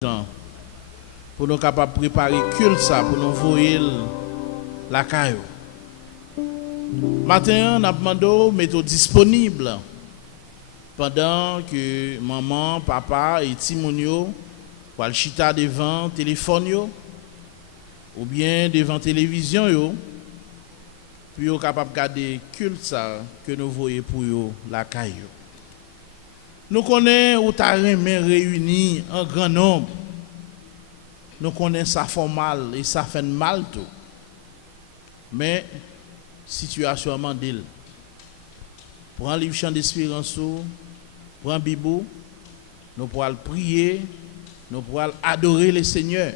pour nous capables de préparer culte ça pour nous voir la caillou. Matin, on a demandé mettre disponible pendant que maman, papa et Timonio pour le chita devant téléphone yo, ou bien devant télévision yo, puis yo capable garder culte ça que nous voyons pour yo la caillou. Nous connaissons où ta réunis en grand nombre. Nous connaissons ça fait mal et ça fait mal tout. Mais situation mandil. Prends le livre Chant d'Espérance, prends la Bible, nous pourrons prier, nous pourrons adorer le Seigneur.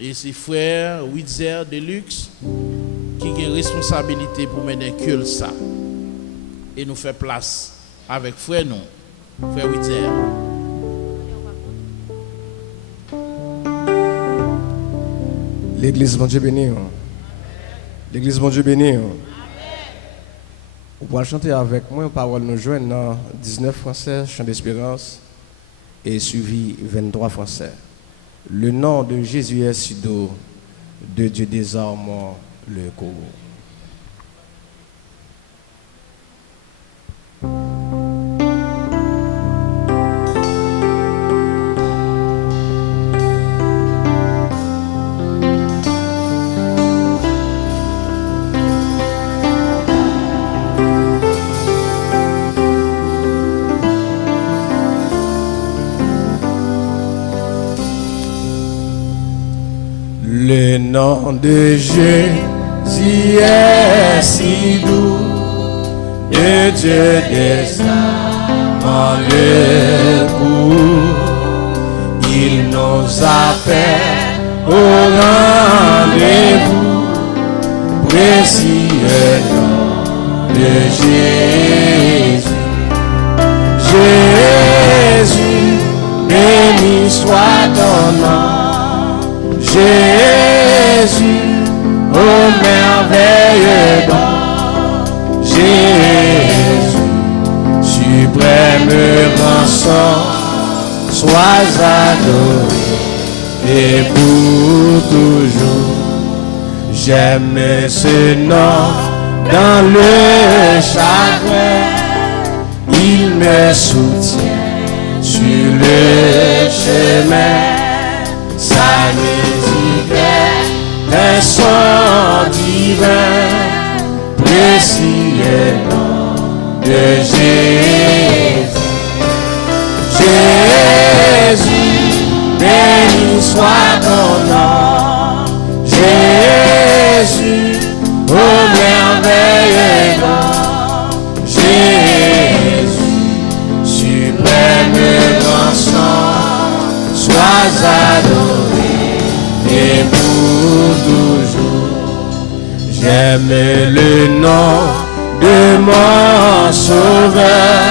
Et c'est frère Witzer Deluxe qui a une responsabilité pour mener culte ça. Et nous faire place avec frère nous, frère Witzer. L'église, mon Dieu béni. L'église, mon Dieu béni. Vous pouvez chanter avec moi, parole nous joignent dans 19 français, chant d'espérance, et suivi 23 français. Le nom de Jésus est si doux, de Dieu désarme le courroux. Le nom de Jésus est si doux, de Dieu désarme le courroux. Il nous appelle au rendez-vous, précieux nom de Jésus. Jésus, béni soit ton nom. Jésus, ô merveilleux don, Jésus, suprême rançon, sois adoré et pour toujours. J'aime ce nom dans le chagrin, il me soutient sur le chemin. Sa musique est un son divin, précieux nom de Jésus. Jésus, béni soit ton nom. Jésus, ô merveilleux nom. Jésus, suprême rançon, sois adoré et pour toujours. J'aime le nom de mon sauveur,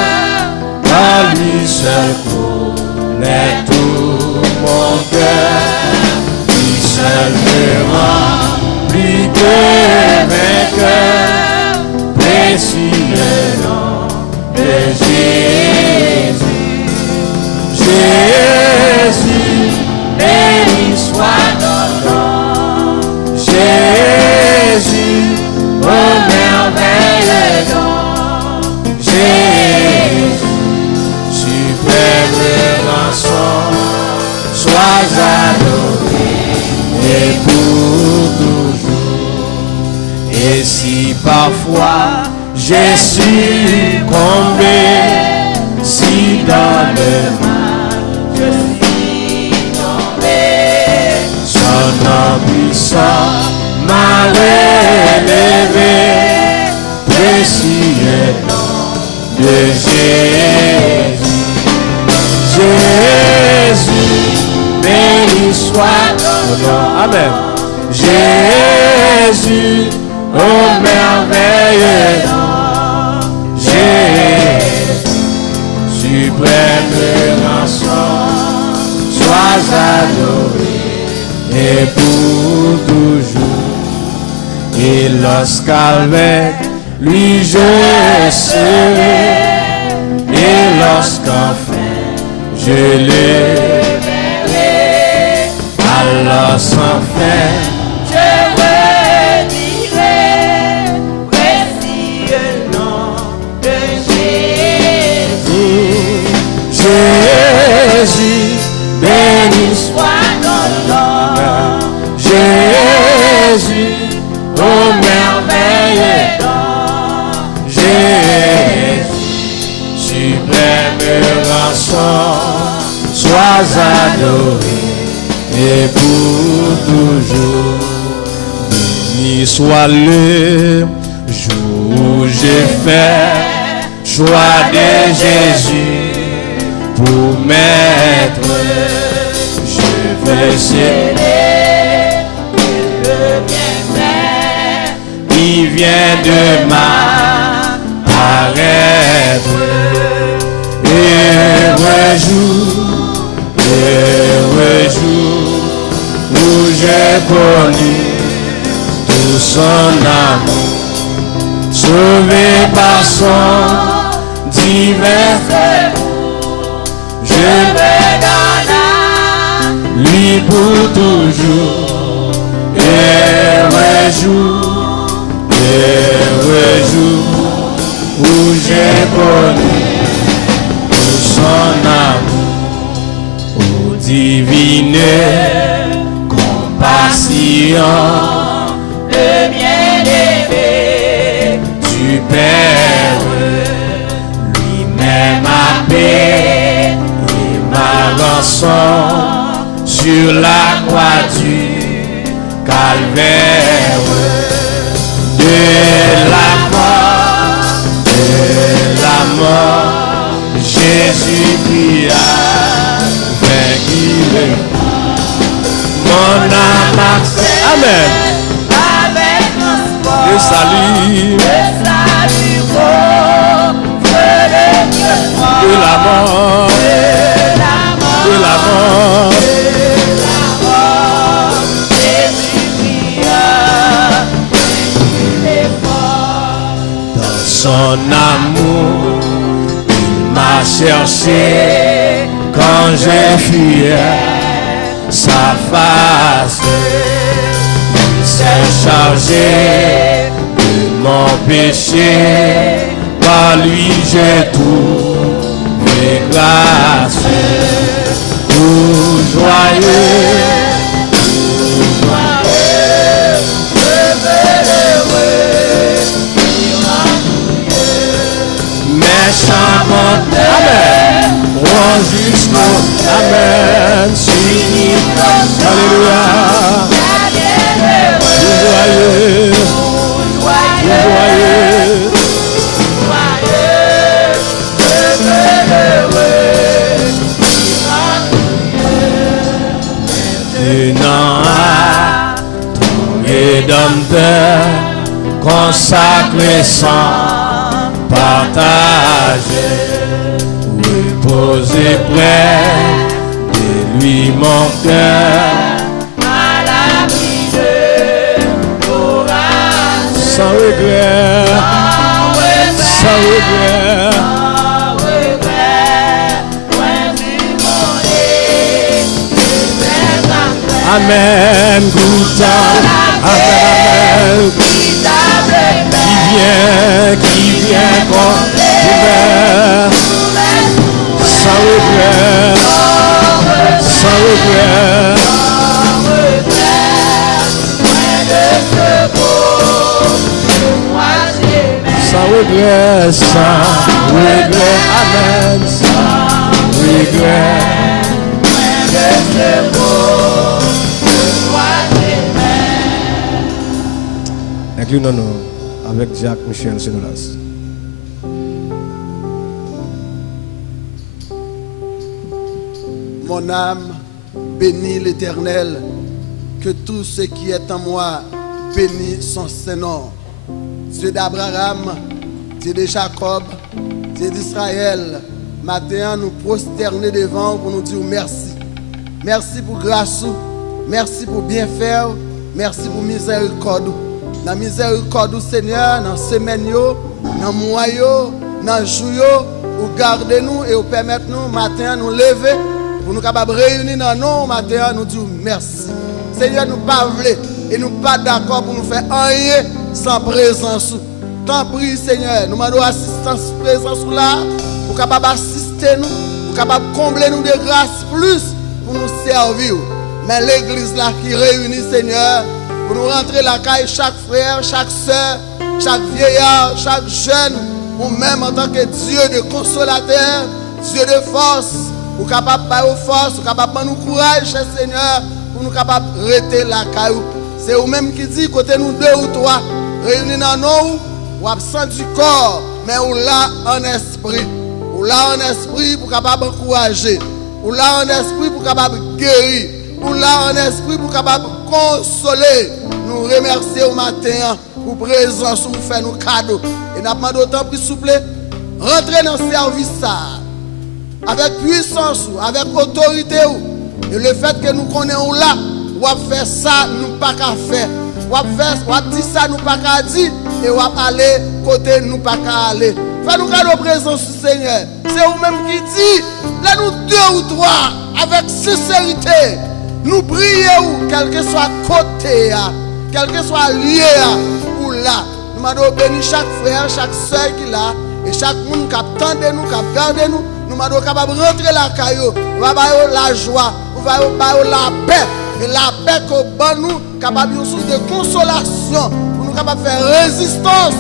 par lui seul connaît tout mon cœur, lui seul me rend plus que vainqueur, précieux nom de Jésus. Jésus, béni soit ton nom. Jésus, ô merveilleux nom. Jésus, suprême rançon, sois adoré et pour toujours. Et si parfois j'ai succombé, si dans le mal je suis tombé, son nom puissant m'a relevé, précieux nom de Jésus. Jésus, béni soit ton nom. Amen. Jésus, ô merveilleux nom. Jésus, suprême rançon, sois adoré et pour toujours. Et lorsqu'avec lui je serai, et lorsqu'enfin je le sans fin. Je redirai précieux nom de Jésus. Jésus, béni Soit ton nom, Jésus, oh merveilleux nom. Jésus, suprême rançon, sois adoré et pour toujours. Béni soit le jour où j'ai fait choix de Jésus pour m'être. Je vais célébrer Le bienfait qui vient de m'apparaître. Heureux jour où j'ai connu tout son amour, sauvé par son divin. Je vais lui pour toujours. Heureux jour où j'ai connu tout son amour. Ô divine compassion, le bien-aimé du Père, lui-même a payé ma rançon sur la croix du Calvaire. De la mort, Jésus pria, vaincu mon âme accède. Amen. avec transport. Le salut Le salut de la mort, de la mort. Dans son amour, il m'a cherché quand j'ai fuyais sa face. Il s'est chargé de mon péché, par lui j'ai trouvé grâce. Tout joyeux, méchant monté, amen, roi jusqu'au, amen, suivi, alléluia, tout joyeux, maintenant à ton Rédempteur consacré sans partager, reposer près de lui mon cœur, À l'abri de l'orage, sans regret, sans regret. sans regret, loin du monde et des affaires. Amen, goûtant, amen, qui vient contre sans regret, sans regret. Sans regret, sans regret, amen, sans regret. Inclinons-nous avec Jacques Michel Sénolas. Mon âme bénit l'Éternel, que tout ce qui est en moi bénit son Saint-Nom. Dieu d'Abraham, Dieu de Jacob, Dieu d'Israël, matin nous prosterner devant pour nous dire merci. Merci pour grâce, merci pour bien faire, merci pour miséricorde. Dans miséricorde Seigneur, dans semaine yo, dans mois yo, dans jour yo, ou gardez nous et ou permettre nous matin nous lever pour nous capables réunir dans nous matin nous dire merci. Seigneur, nous pas voulons et nous pas d'accord pour nous faire rien sans présence. T'en prie, Seigneur, nous demandons assistance, présence là, pour capable assister nous, pour capable combler nous de grâce plus pour nous servir. Mais l'église là qui réunit, Seigneur, pour nous rentrer la caille, chaque frère, chaque soeur, chaque vieillard, chaque jeune, ou même en tant que Dieu de consolateur, Dieu de force, ou capable de faire force, ou capable de nous courage, Seigneur, pour nous capable de rester la caillou. C'est vous-même qui dit, côté nous deux ou trois, réunis dans nous, ou absent du corps, mais ou là en esprit. Ou là en esprit pour capable encourager. Ou là en esprit pour capable guérir. Ou là en esprit pour capable consoler. Nous remercions au matin pour présence, pour faire nos cadeaux. Et nous demandons autant plus souple, rentrer dans le service ça. Avec puissance, avec autorité. Et le fait que nous connaissons là, ou faire ça, nous pas qu'à faire. Ou dire ça, nous pas qu'à dire. Et ou aller côté, nous pas qu'à aller. Fais-nous cadeau présence, Seigneur. C'est vous-même qui dit, là nous deux ou trois, avec sincérité, nous prions, quel que soit côté, quel que soit lié, ou là. Nous demandons bénir chaque frère, chaque soeur qui est là, et chaque monde qui attend nous, qui garde nous. Nous demandons capable de rentrer la caillou, nous va la joie, nous va la paix. Et la paix qu'on donne nous, capable de source de consolation, pour nous capable de faire résistance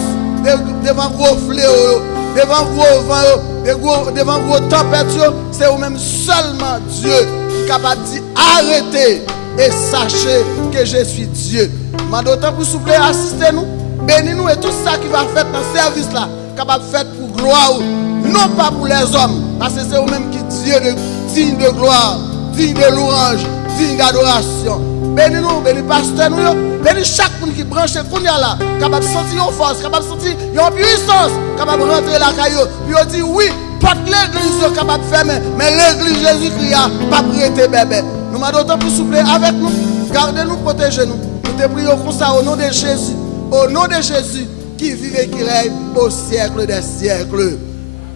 devant gros fléaux, devant gros vent, devant gros tempêtes. C'est vous-même seulement Dieu qui est capable de dire arrêtez et sachez que je suis Dieu. Mais d'autant plus souple, assistez-nous, bénis-nous et tout ça qui va faire dans ce service là, capable de faire pour gloire, non pas pour les hommes, parce que c'est vous-même qui est Dieu digne de gloire, digne de louange, digne d'adoration. Bénis-nous, bénis pasteur nous, bénis chaque monde qui branche qu'on y a là, capable de sentir une force, capable de sentir une puissance, capable de rentrer la caillou. Puis on dit oui, pas l'église capable de fermer, mais l'église Jésus-Christ a pas prêté bébé. Nous demandons autant plus souple avec nous, gardez-nous, protégez-nous. Nous te prions comme ça au nom de Jésus, au nom de Jésus qui vit et qui règne au siècle des siècles.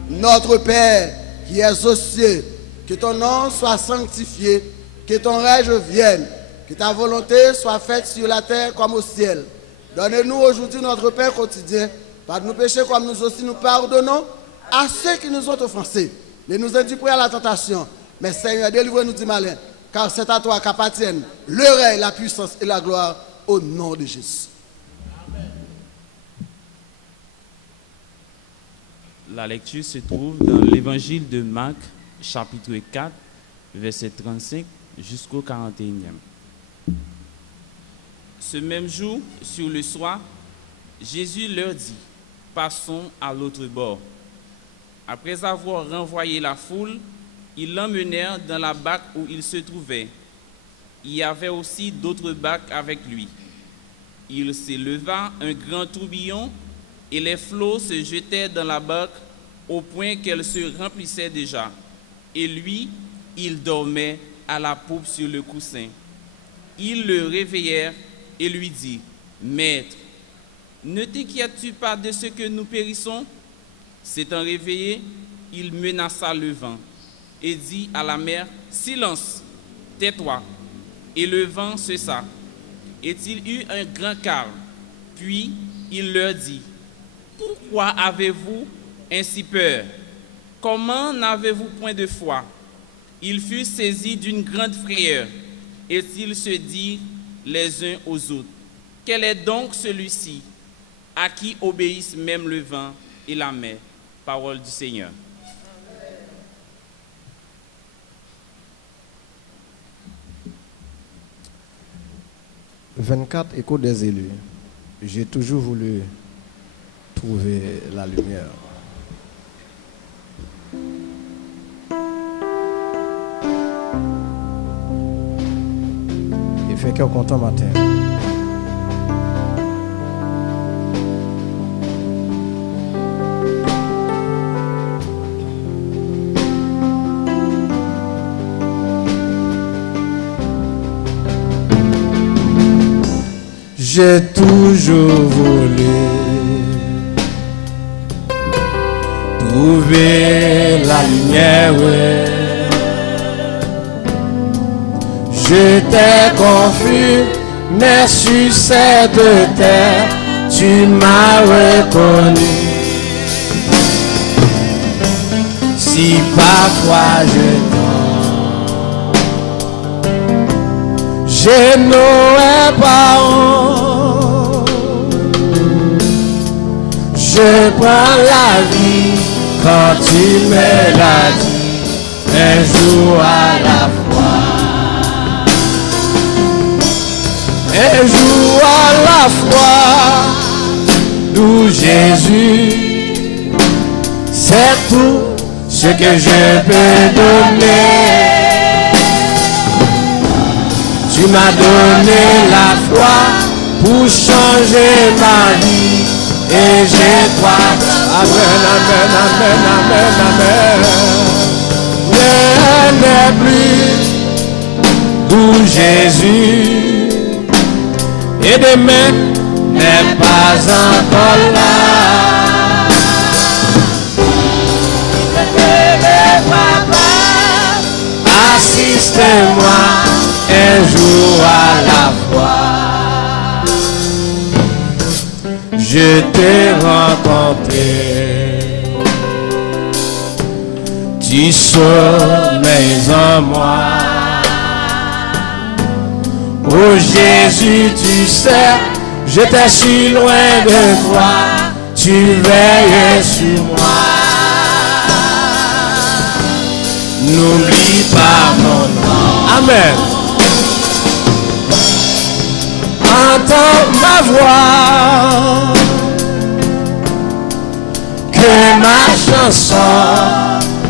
Notre Père qui es aux cieux, que ton nom soit sanctifié, que ton règne vienne, que ta volonté soit faite sur la terre comme au ciel. Donne-nous aujourd'hui notre pain quotidien. Pardonne nos péchés comme nous aussi nous pardonnons à ceux qui nous ont offensés. Ne nous induis pas à la tentation, mais Seigneur, délivre-nous du malin, car c'est à toi qu'appartiennent le règne, la puissance et la gloire au nom de Jésus. La lecture se trouve dans l'évangile de Marc, chapitre 4, verset 35 jusqu'au 41e. Ce même jour, sur le soir, Jésus leur dit, passons à l'autre bord. Après avoir renvoyé la foule, ils l'emmenèrent dans la barque où il se trouvait. Il y avait aussi d'autres barques avec lui. Il s'éleva un grand tourbillon et les flots se jetaient dans la barque au point qu'elle se remplissait déjà. Et lui, il dormait à la poupe sur le coussin. Ils le réveillèrent et lui dit, Maître, ne t'inquiètes-tu pas de ce que nous périssons? S'étant réveillé, il menaça le vent et dit à la mer, Silence, tais-toi. Et le vent cessa. Et il eut un grand calme. Puis il leur dit, Pourquoi avez-vous ainsi peur? Comment n'avez-vous point de foi? Ils furent saisis d'une grande frayeur, et ils se dirent les uns aux autres, Quel est donc celui-ci, à qui obéissent même le vent et la mer? Parole du Seigneur. 24 échos des élus. J'ai toujours voulu trouver la lumière. Il fait cœur content matin. J'ai toujours voulu trouver la lumière. Ouais. j'étais confus, mais sur cette terre, tu m'as reconnu. Si parfois je n'aurais pas honte, je prends la vie quand tu me l'as dit, un jour à la fois, un jour à la fois, d'où Jésus, c'est tout ce que je peux donner. Tu m'as donné la foi pour changer ma vie et je crois. Amen, amen, amen, amen, amen. Je n'ai plus d'où Jésus et demain n'est pas encore là. Assiste-moi un jour à la fois. Je t'ai rencontré, tu sommeilles en moi. Oh Jésus, tu sais, j'étais si loin de toi, tu veilles sur moi. N'oublie pas mon nom. Amen. Entends ma voix, que ma chanson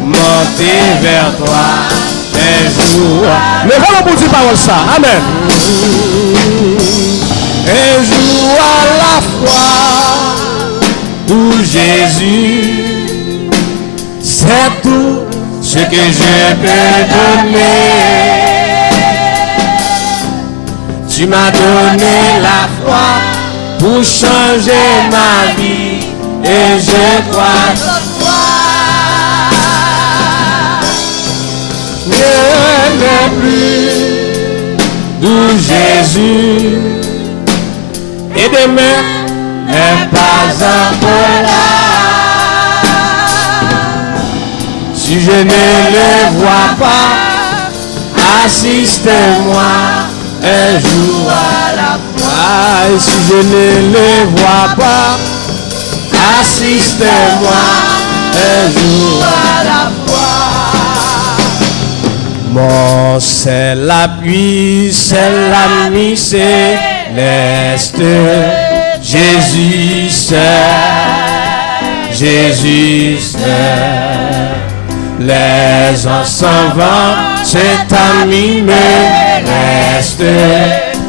monte vers toi un jour. Levez-le pour dire parole ça. Amen. Un jour à la fois, où Jésus, c'est tout ce que je peux donner. Tu m'as donné la foi pour changer ma vie et je crois en toi. Je n'ai plus d'où Jésus et demain n'est pas encore là. Si je ne le vois pas, assiste-moi un jour à la fois. Et si je ne le vois pas, assiste-moi un jour à la fois. Mon c'est l'appui, c'est l'ami céleste. Jésus c'est, Jésus c'est. Les ans s'en vont, cet ami me reste.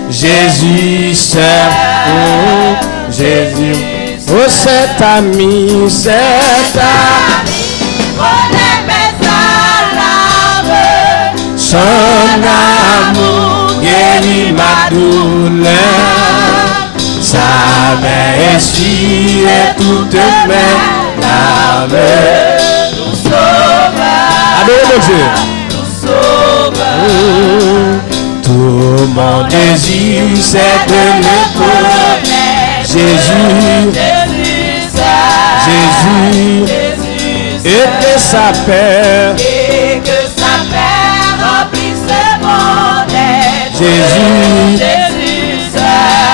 Jésus c'est, oh Jésus, oh cet ami, cet ami, connaît mes alarmes. Son amour guérit ma douleur, sa main essuie toutes mes larmes. Adorez Dieu. Tout mon désir c'est de le connaître. Jésus, Jésus, et que sa paix remplisse mon être. Jésus,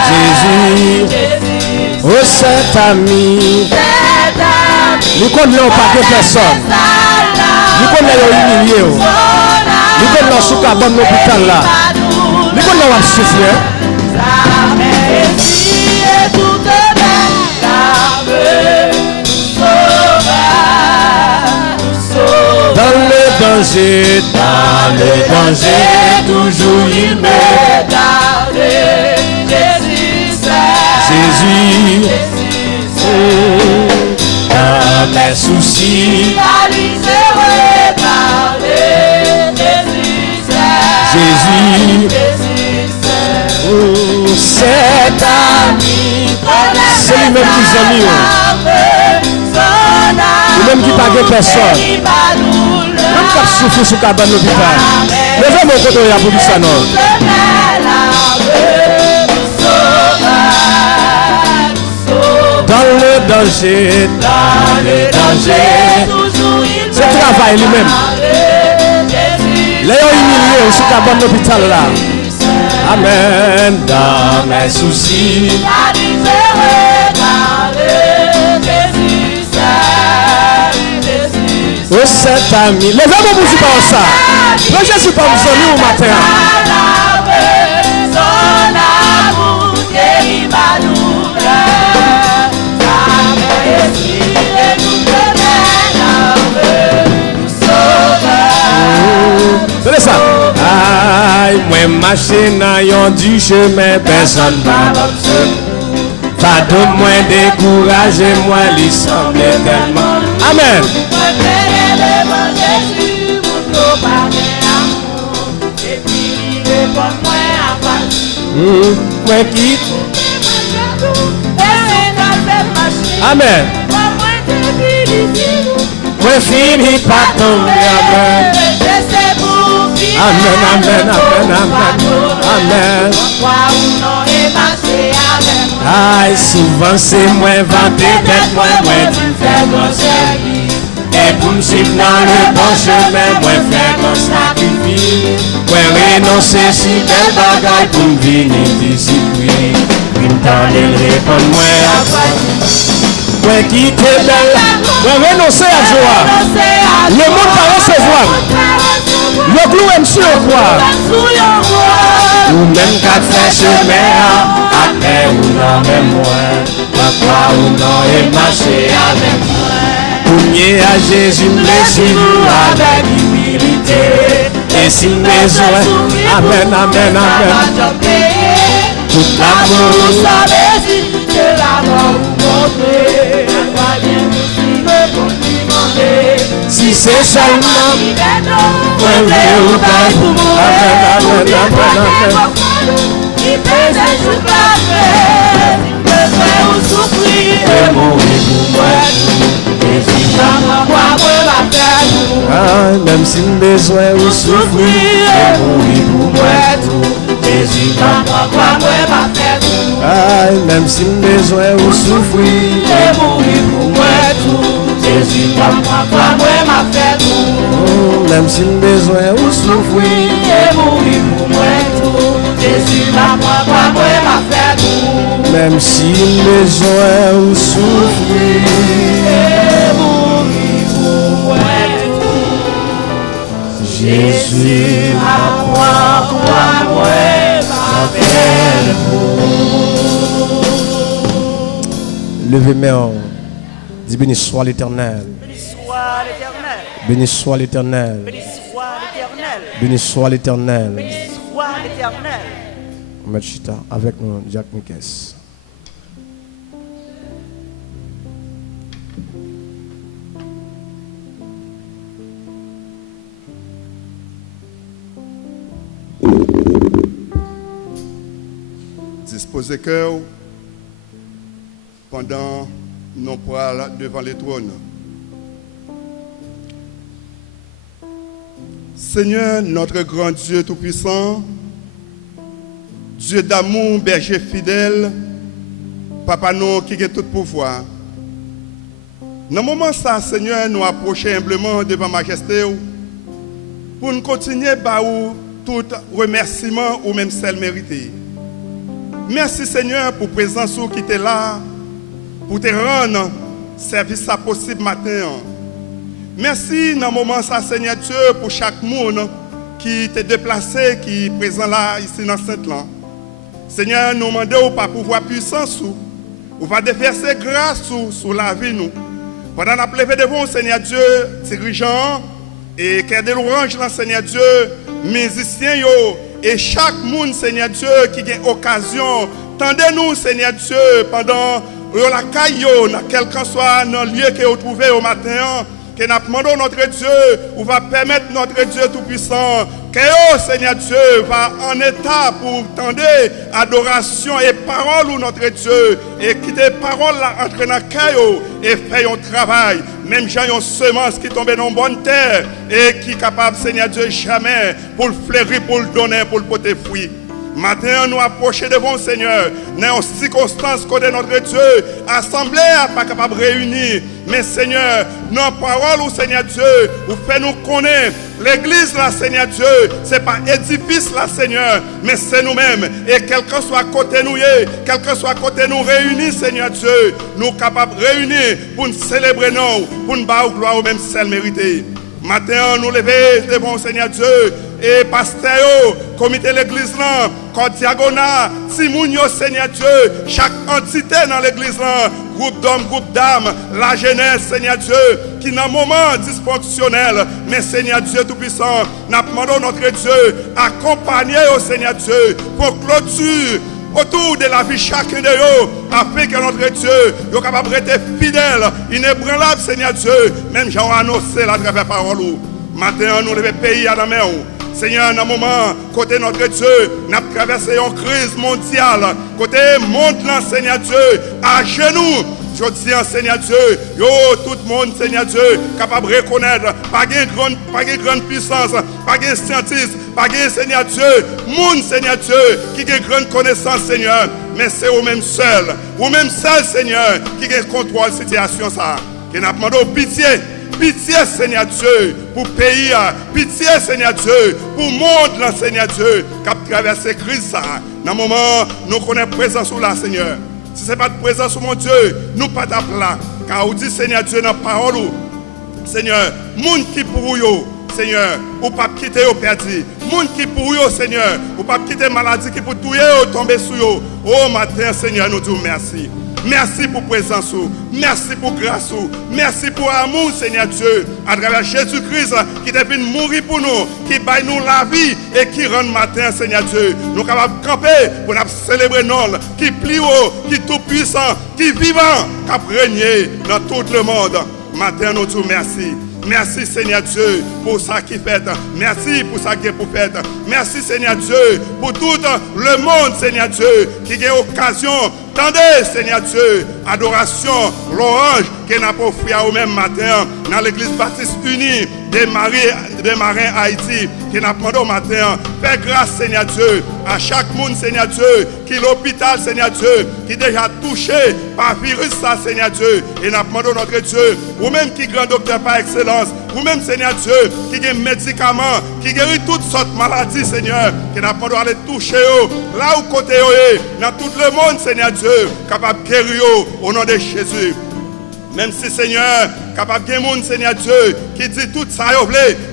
Jésus, oh cet ami, nous connaissons pas que personne. Nous connaissons humilié. Nous connaissons sous cabane l'hôpital là. Nous connaissons souffrir. Dans le danger, toujours il me garde. Jésus, dans mes soucis, Jésus, oh, cet ami, c'est lui-même qui s'est mis. Lui-même qui ne pague personne. Même qui a souffert sous cabane l'hôpital. Levez mon côté pour dire ça, non. Dans le danger, c'est le travail lui-même. Léon humilié, on se casse dans l'hôpital là. Amen, dans mes soucis. Oh, cet ami, levez-moi pour dire ça. Le Jésus pas vous au matin. C'est ça. Aïe, moi marcher dans yon du chemin, personne va m'observer. Pas de moins décourager, moi lui semble tellement. Amen. Moi quitte. Amen. Moi fini pas tomber. Amen. Amen, amen, amen, amen, amen. Aïe, souvent c'est moi vanté d'être moi tu fais mon service. Et pour me suivre dans le bon chemin, moi faire mon sacrifice. Moi renoncer si belle bagaille pour me venir discipline. Puis me tendre le répondre moi à quoi. Moi quitter belle, moi renoncer à joie. Le monde va recevoir. Le clou aime sur le bois. Ou même qu'à faire chemin à terre ou non même moi. Papa ou non et marcher avec moi. Pour à Jésus me suivre avec humilité. Et si besoin, amen, amen, amen. Tout l'amour, que la mort vous montre. Si c'est seulement amen, amen, amen, amen. Qui peut jour souffrir et mourir pour moi. Et si j'en crois, même si besoin ou souffrir et mourir pour moi. Jésus j'en crois, même si besoin ou souffrir et mourir pour moi. Jésus crois, m'a fait tout. Même si besoin ou souffrir et mourir pour moi tout. Jésus crois, m'a fait tout. Même si besoin ou souffrir et mourir pour moi tout. Jésus crois, m'a fait tout. Levez-moi. Dis béni soit l'Éternel. Béni soit l'Éternel. Béni soit l'Éternel. Béni soit l'Éternel. Met chita avec nous, Jack Mikes. Disposez cœur pendant nos poils devant les trônes. Seigneur, notre grand Dieu Tout-Puissant, Dieu d'amour, berger fidèle, Papa nous qui a tout pouvoir. Dans le moment ça, Seigneur, nous approchons humblement devant Majesté pour nous continuer par tout remerciement ou même celle mérité. Merci Seigneur pour la présence qui était là, pour te rendre service à possible matin. Merci dans le moment ça, Seigneur Dieu, pour chaque monde qui t'est déplacé, qui est présent là, ici dans cette land. Seigneur, nous demandons par pouvoir puissant, ou va déverser grâce sur la vie nous. Pendant la levé devant Seigneur Dieu, dirigeant et cœur de l'orange, Seigneur Dieu, musiciens, et chaque monde, Seigneur Dieu, qui a occasion, tendez-nous, Seigneur Dieu, pendant la caille, dans quel que soit le lieu que vous trouvez au matin, que nous demandons notre Dieu, ou va permettre notre Dieu Tout-Puissant Que Seigneur Dieu va en état pour tendre adoration et parole ou notre Dieu et qui des paroles là entre dans caillou et fait un travail même j'ai une semence qui tombe dans bonne terre et qui est capable Seigneur Dieu jamais pour le fleurir pour le donner pour le porter fruit. Maintenant, nous approchons devant le Seigneur. Dans une circonstance côté notre Dieu, assemblée n'est pas capable de réunir. Mais Seigneur, nos paroles au Seigneur Dieu, vous faites nous connaître. L'église, là, Seigneur Dieu, ce n'est pas édifice, là, Seigneur, mais c'est nous-mêmes. Et quel que soit côté nous, quel que soit côté nous réunis, Seigneur Dieu, nous sommes capables de réunir pour nous célébrer nous, pour nous battre gloire au même seul mérité. Maintenant, nous lever devant le Seigneur Dieu et pasteur, comité l'église là, corps diagonal, Timounio Seigneur Dieu, chaque entité dans l'église là, groupe d'hommes, groupe dames, la jeunesse Seigneur Dieu, qui dans un moment dysfonctionnel, mais Seigneur Dieu Tout-Puissant, nous demandons notre Dieu, accompagner au Seigneur Dieu pour clôture autour de la vie chacun de eux, afin que notre Dieu soit capable d'être fidèle, inébranlable, Seigneur Dieu, même j'ai annoncé la travers parole. Maintenant, nous devons pays à la main. Seigneur, dans un moment, côté notre Dieu, nous avons traversé une crise mondiale. Côté monde, Seigneur Dieu, à genoux. Je dis, Seigneur Dieu, yo, tout le monde, Seigneur Dieu, capable de reconnaître, pas de grande puissance, pas de scientiste, pas de Seigneur Dieu, monde, Seigneur Dieu, qui a une grande connaissance, Seigneur, mais c'est vous-même seul, Seigneur, qui a contrôle de la situation, ça, qui n'a demandé pitié. Pitié, Seigneur Dieu, pour le pays, pitié, Seigneur Dieu, pour le monde, Seigneur Dieu, qui a traversé la crise. Dans le moment, nous connaissons présence là, Seigneur. Si ce n'est pas de présence, mon Dieu, nous ne sommes pas là. Car vous dites, Seigneur Dieu, dans la parole, Seigneur, monde qui pour vous, Seigneur, ou pas quitter au perdu. Monde qui pour vous, Seigneur, ou pas quitter maladie qui pour tout tomber sur vous. Oh, matin, Seigneur, nous disons merci. Merci pour présence, merci pour grâce, merci pour amour, Seigneur Dieu, à travers Jésus-Christ qui est venu mourir pour nous, qui baille nous la vie et qui rend matin, Seigneur Dieu. Nous sommes capables de camper pour nous célébrer nous, qui plie haut, qui est tout puissant, qui est vivant, qui a régné dans tout le monde. Matin, nous disons merci. Merci Seigneur Dieu pour ça qui fait. Merci pour ça qui est pour faire. Merci Seigneur Dieu pour tout le monde, Seigneur Dieu, qui a occasion. Tendez, Seigneur Dieu, adoration, l'orange qui n'a pas offert au même matin dans l'église baptiste unie des marins Haïti, qui n'a pas au matin. Fais grâce, Seigneur Dieu, à chaque monde, Seigneur Dieu, qui est l'hôpital, Seigneur Dieu, qui est déjà touché par virus, ça, Seigneur Dieu, et n'a pas notre Dieu, ou même qui est grand docteur par excellence, ou même, Seigneur Dieu, qui a des médicaments, qui guérit toutes sortes de maladies, Seigneur, qui n'a pas aller toucher là où côté dans tout le monde, Seigneur Dieu, capable de guérir au nom de Jésus. Même si, Seigneur, capable de guérir, Seigneur Dieu, qui dit tout ça,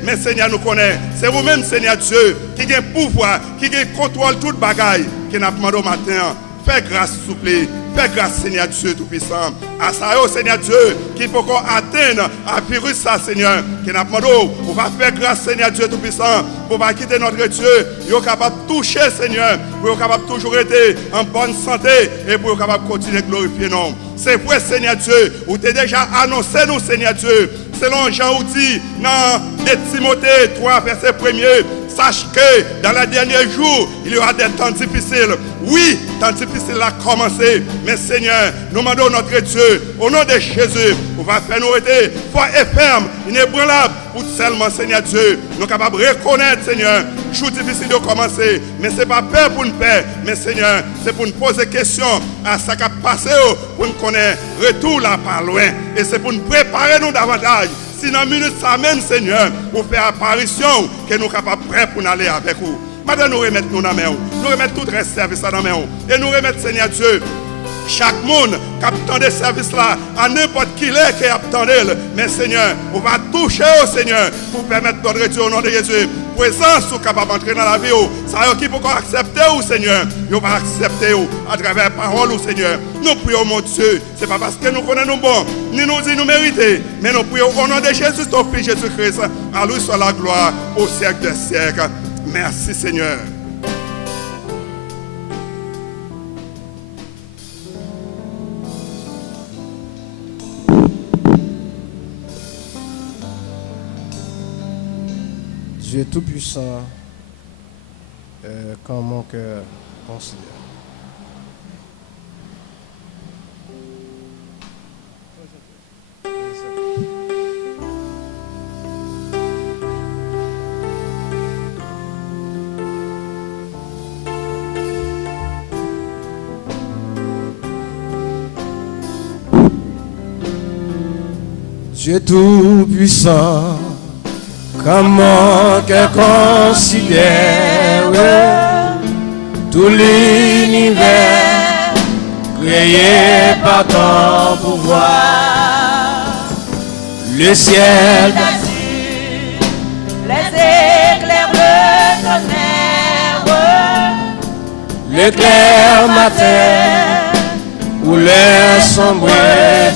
mais Seigneur nous connaît. C'est vous-même, Seigneur Dieu, qui a pouvoir, qui a contrôle toute bagaille, qui n'a pas demandé au matin. Fais grâce, s'il vous plaît. Fais grâce, Seigneur Dieu Tout-Puissant. À ça, Seigneur Dieu, qui peut atteindre à virus, ça, Seigneur, qui n'a pas demandé. On va faire grâce, Seigneur Dieu Tout-Puissant, pour pas quitter notre Dieu. Il est capable de toucher, Seigneur, pour être capable de toujours être en bonne santé et pour être capable de continuer à glorifier nous. C'est vrai, Seigneur Dieu, où tu as déjà annoncé nous, Seigneur Dieu. Selon Jean dit dans 2 Timothée 3, verset 1er, sache que dans les derniers jours, il y aura des temps difficiles. Oui, temps difficiles à commencer. Mais Seigneur, nous demandons notre Dieu, au nom de Jésus, on va faire nous être forts et fermes, inébranlables, pour seulement, Seigneur Dieu, nous sommes capables de reconnaître, Seigneur, jour difficile de commencer. Mais ce n'est pas peur pour nous faire, mais Seigneur, c'est pour nous poser des questions à ce qui a passé, pour nous connaître, retour là par loin. Et c'est pour nous préparer nous davantage. Si dans une minute, ça même, Seigneur, pour faire apparition, que nous sommes capables prêts pour aller avec vous. Maintenant, nous remettons nous dans la main. Nous remettons tout le service dans la main. Et nous remettons, Seigneur Dieu, chaque monde qui attend des services là, à n'importe qui est qui attend. Mais Seigneur, on va toucher au Seigneur pour permettre notre Dieu au nom de Jésus. Présence ou capable d'entrer dans la vie. Ça y est qui peut accepter au Seigneur. Nous va accepter à travers la parole au Seigneur. Nous prions mon Dieu. Ce n'est pas parce que nous connaissons nous bon, ni nous disons nous mériter. Mais nous prions au nom de Jésus, ton Fils Jésus-Christ. À lui soit la gloire au siècle des siècles. Merci Seigneur. Dieu Tout-Puissant, quand mon cœur considère. Dieu tout-puissant, comment qu'elle considère tout l'univers créé par ton pouvoir, le ciel, les éclairs, le tonnerre, le clair matin ou l'air sombre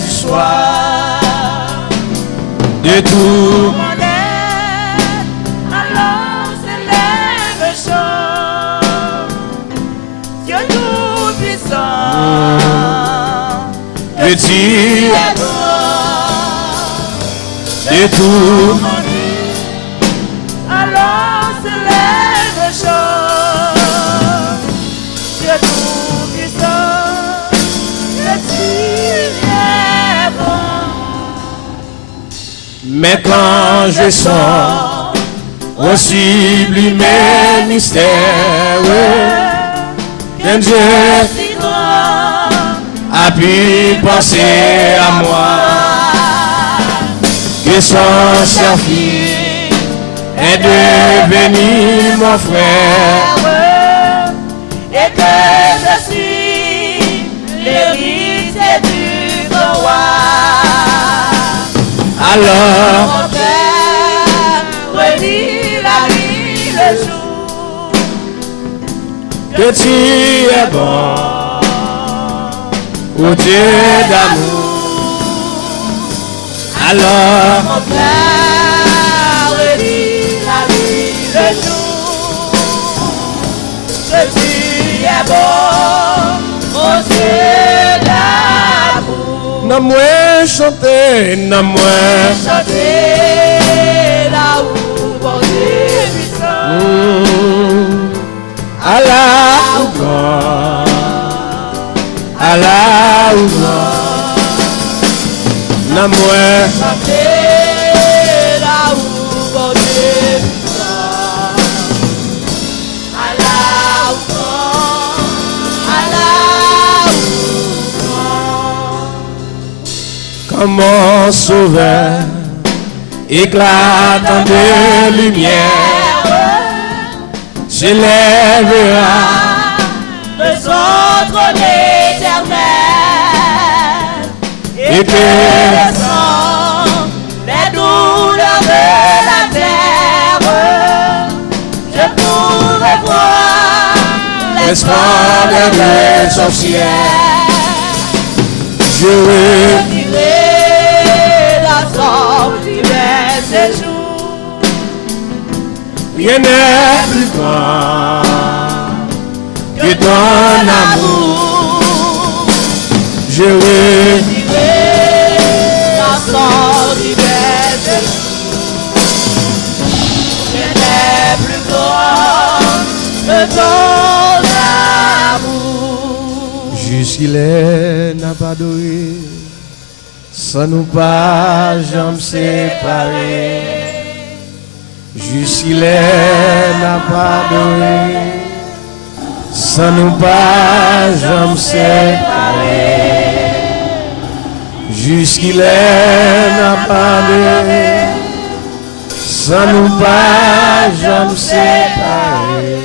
du soir, de tout mon aide, alors s'élève chaud, Dieu tout-puissant, de Dieu, est bon, de tout mon Dieu, alors s'élève chaud, Dieu tout-puissant, que tu es bon. Mais quand je sens au sublime mystère qu'un Dieu Si grand, a pu penser à moi, que son cher fils est devenu mon frère, et que je suis l'héritier du grand roi. alors Mon Père relie la nuit le jour, que tu es bon, ô Dieu d'amour, alors mon Père relie la nuit le jour, que tu es bon, mon Dieu d'amour. non moins chanter, non moins Chanter là où bon Dieu puissant, à la ouvrant, non moins chanter là où bon Dieu puissant, à la comme mon sauveur éclatant de lumière, s'élèvera de son trône éternel, et que descend les douleurs de la terre, je pourrai voir l'espoir de son ciel, je retirer la sorte d'hiver séjour. rien n'est plus grand que ton amour, je Retirer la sorte d'hiver séjour. Rien n'est plus grand que ton amour. jusqu'il n'a pas doué, sans nous pas jamais séparés. Jusqu'il n'a pas doué, sans nous pas jamais séparés. Jusqu'il n'a pas doué, sans nous pas jamais séparés.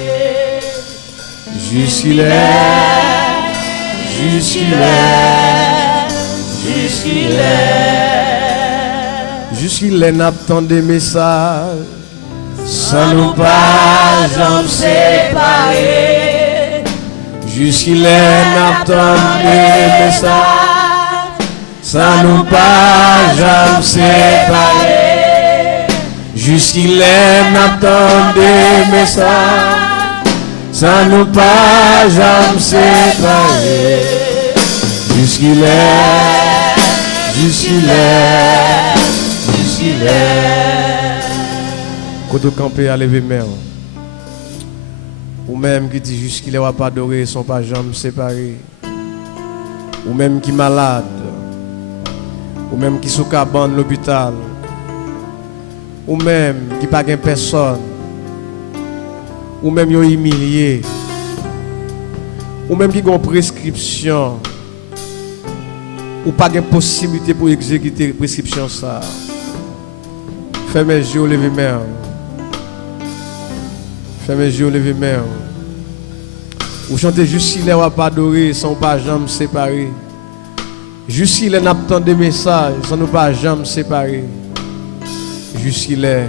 Jusqu'il n'attend des messages, sans nous pas jamais séparés. Jusqu'il n'attend des messages, sans nous pas jamais séparés. Jusqu'il n'attend des messages, sans nous pas jamais séparés. Jusqu'il est. Quand on campé à lever main, Ou même qui dit jusqu'il ne va pas adorer, ils sont pas jamais séparés. Ou même qui malade. Ou même qui sous cabane l'hôpital. Ou même qui pas gain personne. Ou même qui humilié. Ou même qui ont prescription. Ou pas gain possibilité pour exécuter prescription ça. Fermez les yeux, levez les mains. Fermez les yeux, levez les mains. Ou chantez juste s'il n'est pas adoré, sans pas jamais séparés. Juste s'il n'a pas de messages, sans nous pas jamais séparés. Jusqu'il est.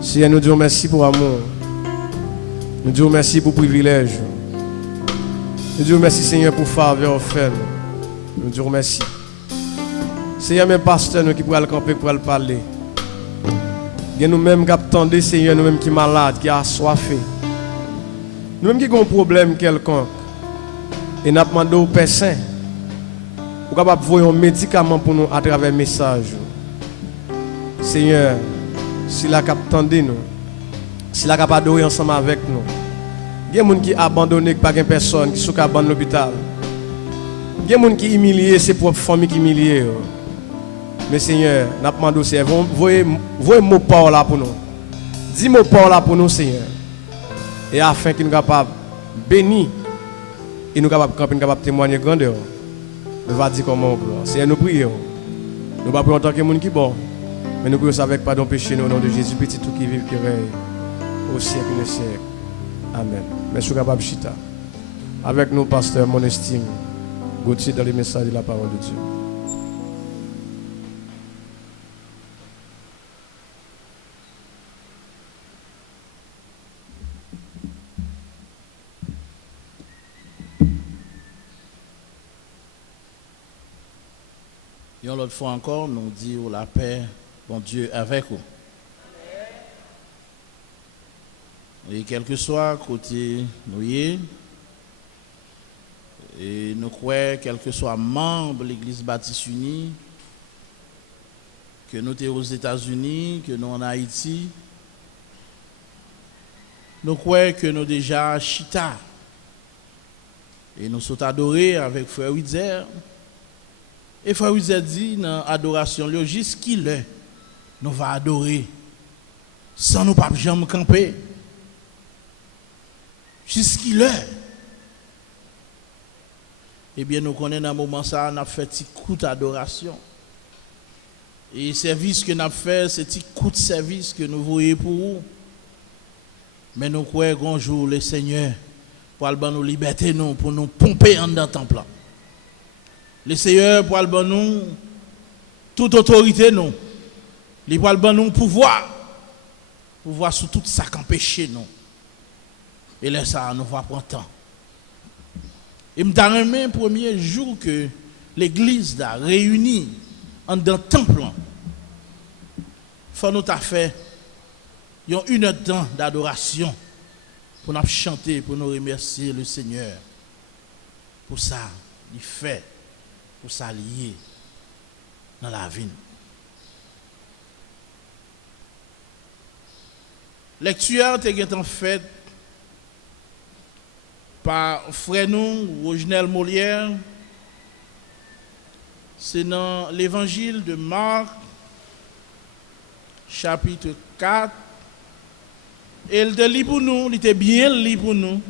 Seigneur, nous disons merci pour l'amour. Nous disons merci pour le privilège. Nous disons merci, Seigneur, pour faveur offerte. Nous disons merci. Seigneur, mes pasteurs, nous qui pourrons le camper, pour le parler. Il y a nous-mêmes qui attendons, Seigneur, nous-mêmes qui sommes malades, qui sommes assoiffés. Nous-mêmes qui avons un problème quelconque. Et nous demandons au Père Saint, pour capable voir un médicament pour nous à travers le message. Seigneur, si la cap tendez nous, si la cap adorer ensemble avec nous. Il y a des gens qui abandonnent pas de personne, qui sont à l'hôpital. Il y a des gens qui humilient ses propres familles qui humilient. Mais Seigneur, nous demandons, Seigneur, voyez mot parole là pour nous. Dis mot parole là pour nous, Seigneur. Et afin que nous soyons capables de bénir et nous soyons capables de témoigner grandeur. Nous allons dire comment on gloire. Seigneur, nous prions. Nous ne prions en tant que monde qui est bon. Mais nous prions avec pardon péché au nom de Jésus, petit tout qui vit, qui règne au siècle des siècles. Amen. Merci capable chita. Avec nous, pasteur, mon estime, Gauthier dans les messages de la parole de Dieu. Et l'autre fois encore, nous disons la paix, bon Dieu, avec vous. Et quel que soit côté nous et nous croyons, quel que soit membre de l'Église Baptiste Unie, que nous sommes aux États-Unis, que nous en Haïti, nous croyons que nous déjà chita. Et nous sommes adorés avec Frère Witzer. Et Frère Witzer dit dans l'adoration, jusqu'il est, nous va adorer sans nous pas jamais camper. Jusqu'il est. Eh bien, nous connaissons dans un moment ça, on a fait un petit coup d'adoration. Et le service que nous avons fait, c'est un petit coup de service que nous voyons pour vous. Mais nous croyons qu'un jour, le Seigneur, pour nous liberté, nous, pour nous pomper en dans le temple. Le Seigneur, pour nous, toute autorité, nous. Il pour nous pouvoir sur tout ça qui empêche nous. Et là, ça nous va prendre temps. Et me donne le premier jour que l'église a réuni dans le temple. Il faut nous faire une heure de temps d'adoration pour nous chanter, pour nous remercier le Seigneur. Pour ça, il fait, pour ça lié dans la vie. Lecture est en fait par frère nous, Roginel Molière. C'est dans l'évangile de Marc, chapitre 4. Et il te lit pour nous, il était bien lit pour nous.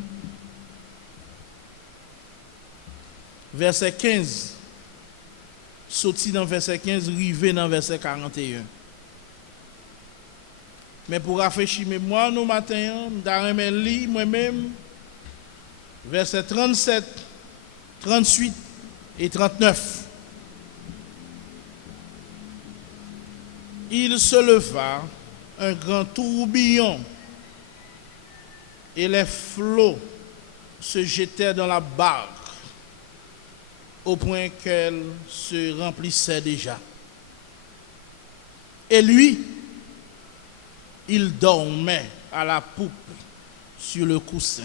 Verset 15. Sorti dans verset 15, rivé dans verset 41. Mais pour rafraîchir mémoire, nous matin, nous lire moi-même. Versets 37, 38 et 39. Il se leva un grand tourbillon et les flots se jetaient dans la barque au point qu'elle se remplissait déjà. Et lui, il dormait à la poupe sur le coussin.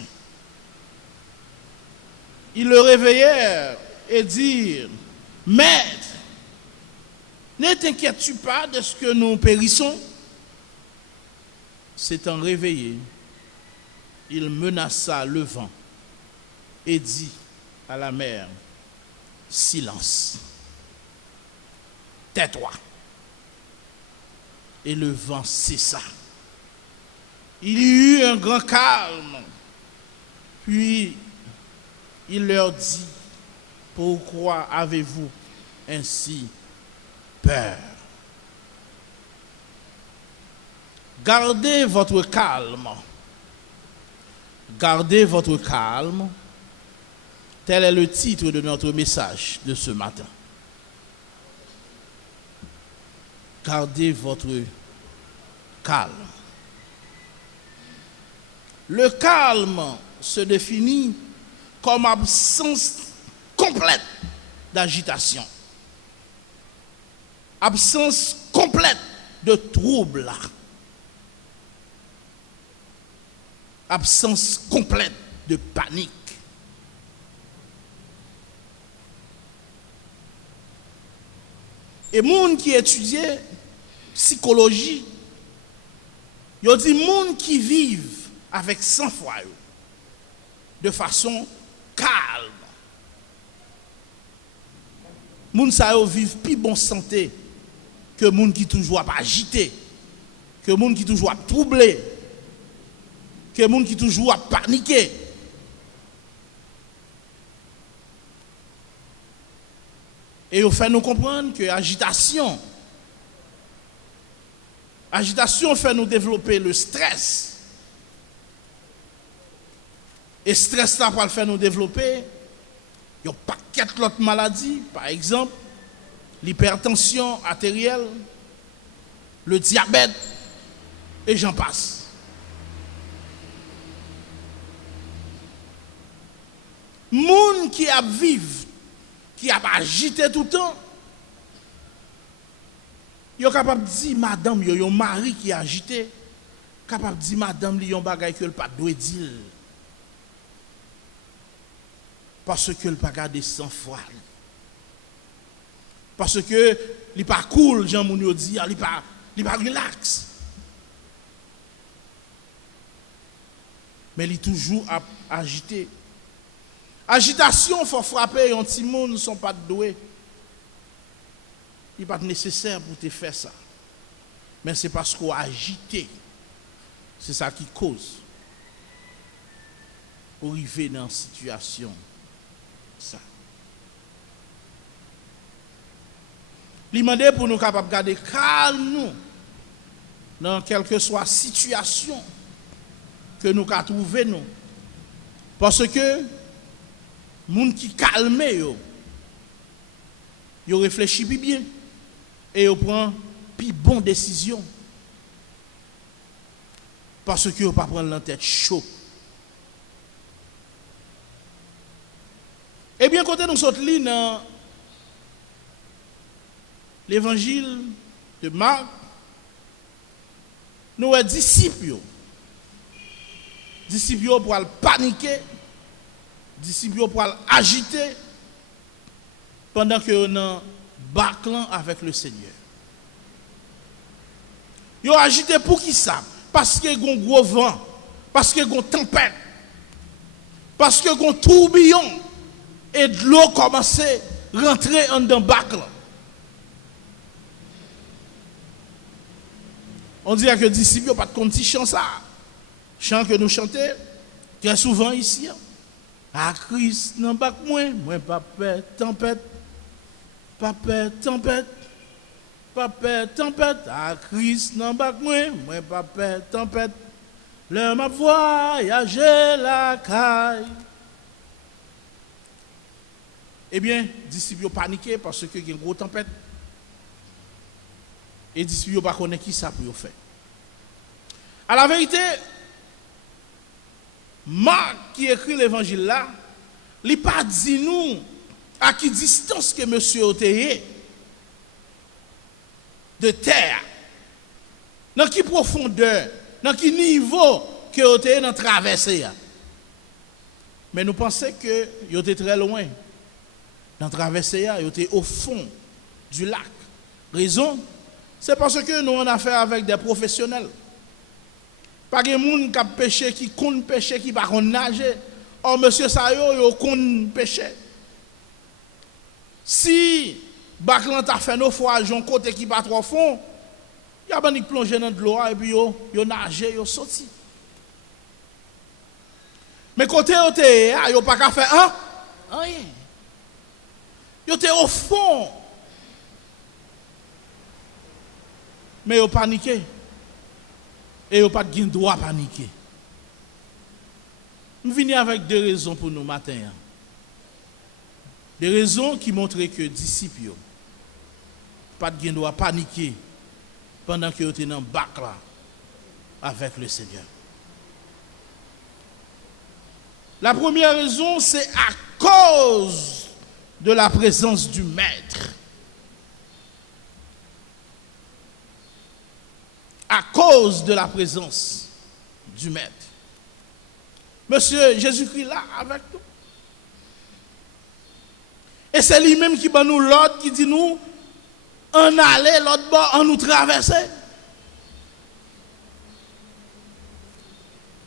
Ils le réveillèrent et dirent, Maître, ne t'inquiètes-tu pas de ce que nous périssons? s'étant réveillé, il menaça le vent et dit à la mer, silence, tais-toi. Et le vent cessa. Il y eut un grand calme. Puis il leur dit, pourquoi avez-vous ainsi peur? Gardez votre calme. Gardez votre calme. Tel est le titre de notre message de ce matin. Gardez votre calme. Le calme se définit comme absence complète d'agitation. Absence complète de trouble. Absence complète de panique. Et moun qui étudiait psychologie, il dit moun qui vivent avec sang-froid, de façon calme. Moun sa yo vivent plus bonne santé que moun qui toujours agité, que moun qui toujours troublé, que moun qui toujours paniqué. Et il fait nous comprendre que agitation fait nous développer le stress. Et stress là va faire nous développer un paquet d'autres maladies, par exemple l'hypertension artérielle, le diabète et j'en passe. Moun qui a vivre, qui a agité tout le temps, yo capable de dire madame yo yon mari qui a agité, capable de dire madame li yon bagay que le pas doit dire. Parce que le pas garder sans foi. Parce que li pas cool, Jean moun yo dit, li pas relax. Mais li toujours agité. Agitation, il faut frapper, un petit monde ne sont pas doués. Il n'est pas nécessaire pour te faire ça. Mais c'est parce qu'on a agité. C'est ça qui cause. Pour arriver dans une situation. Ça. Il demande pour nous capables de garder calme nous. Dans quelle que soit la situation que nous avons trouvé nous. Parce que moun qui calme yo réfléchit bien et yo prend plus bonne décision parce que yo pas prendre la tête chaud. Et bien côté nous saute li dans l'évangile de Marc, nous les disciples pour aller paniquer, disciples pour agiter pendant que nous sommes bâclant avec le Seigneur. Ils ont agité pour qui ça? Parce qu'il y a un gros vent, parce qu'il y a une tempête, parce qu'il y a un tourbillon et de l'eau commence à rentrer en dans bâcle. On dirait que les disciples n'ont pas de compte chant ça. Chant que nous chantons très souvent ici. À Christ, non pas moi pas peur, tempête, pas peur, tempête, pas peur, tempête. À Christ, non pas moi pas peur, tempête. L'homme a voyagé la caille. Eh bien, les disciples ont paniqué parce qu'il y a une grosse tempête. Et les disciples n'ont pas connu qui ça pour faire. À la vérité, Marc qui écrit l'évangile là, il n'a pas dit nous à qui distance que monsieur Oteye de terre, dans quelle profondeur, dans quel niveau que Oteye dans traversé. Mais nous pensons que il était très loin. Dans traversé, il était au fond du lac. Raison, c'est parce que nous avons affaire avec des professionnels. Pas de monde qui a péché, qui compte péché, qui va nager. Or, monsieur Sayo, il compte péché. Si Baklan t'a fait naufrage, un côté qui va trop fond, il y a des plongé dans de l'eau et puis il nager, il sorti. Mais côté il n'y a pas qu'à faire rien. Il était au fond. Mais il paniqué. Et il n'a pas de droit à paniquer. Je viens avec deux raisons pour nous matin. Des raisons qui montrent que les disciples n'ont pas de droit à paniquer pendant qu'ils étaient dans le bac là avec le Seigneur. La première raison, c'est à cause de la présence du Maître. À cause de la présence du Maître. Monsieur Jésus-Christ là avec nous. Et c'est lui-même qui bat nous l'ordre, qui dit nous, en aller l'autre bord, en nous traverser.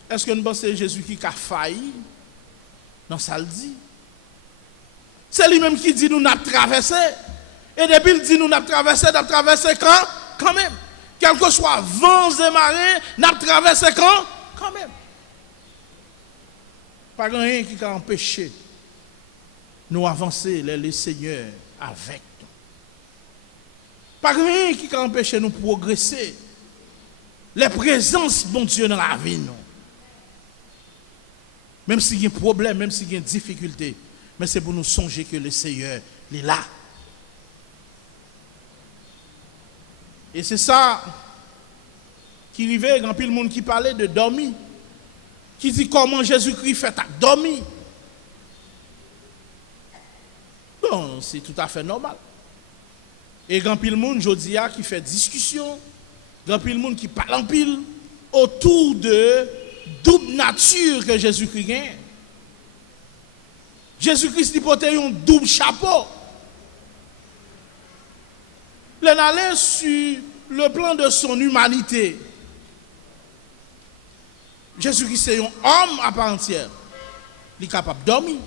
Est-ce que nous pensons que Jésus-Christ a failli? Non, ça le dit. C'est lui-même qui dit nous n'avons traversé. Et depuis il dit nous n'avons traversé quand même. Quel que soit vents et marées, n'avons traversé quand même. Pas rien qui a empêché nous avancer, les Seigneurs avec nous. Pas rien qui a empêché nous progresser. Les présences, bon Dieu, dans la vie, nous. Même s'il y a un problème, même s'il y a une difficulté, mais c'est pour nous songer que le Seigneur est là. Et c'est ça qui arrivait, grand pile monde qui parlait de dormir. Qui dit comment Jésus-Christ fait à dormir. Bon, c'est tout à fait normal. Et grand pile monde, je dis, qui fait discussion, grand pile monde qui parle en pile autour de double nature que Jésus-Christ a. Jésus-Christ il portait un double chapeau. Il allait sur le plan de son humanité. Jésus-Christ c'est un homme à part entière. Il est capable de dormir.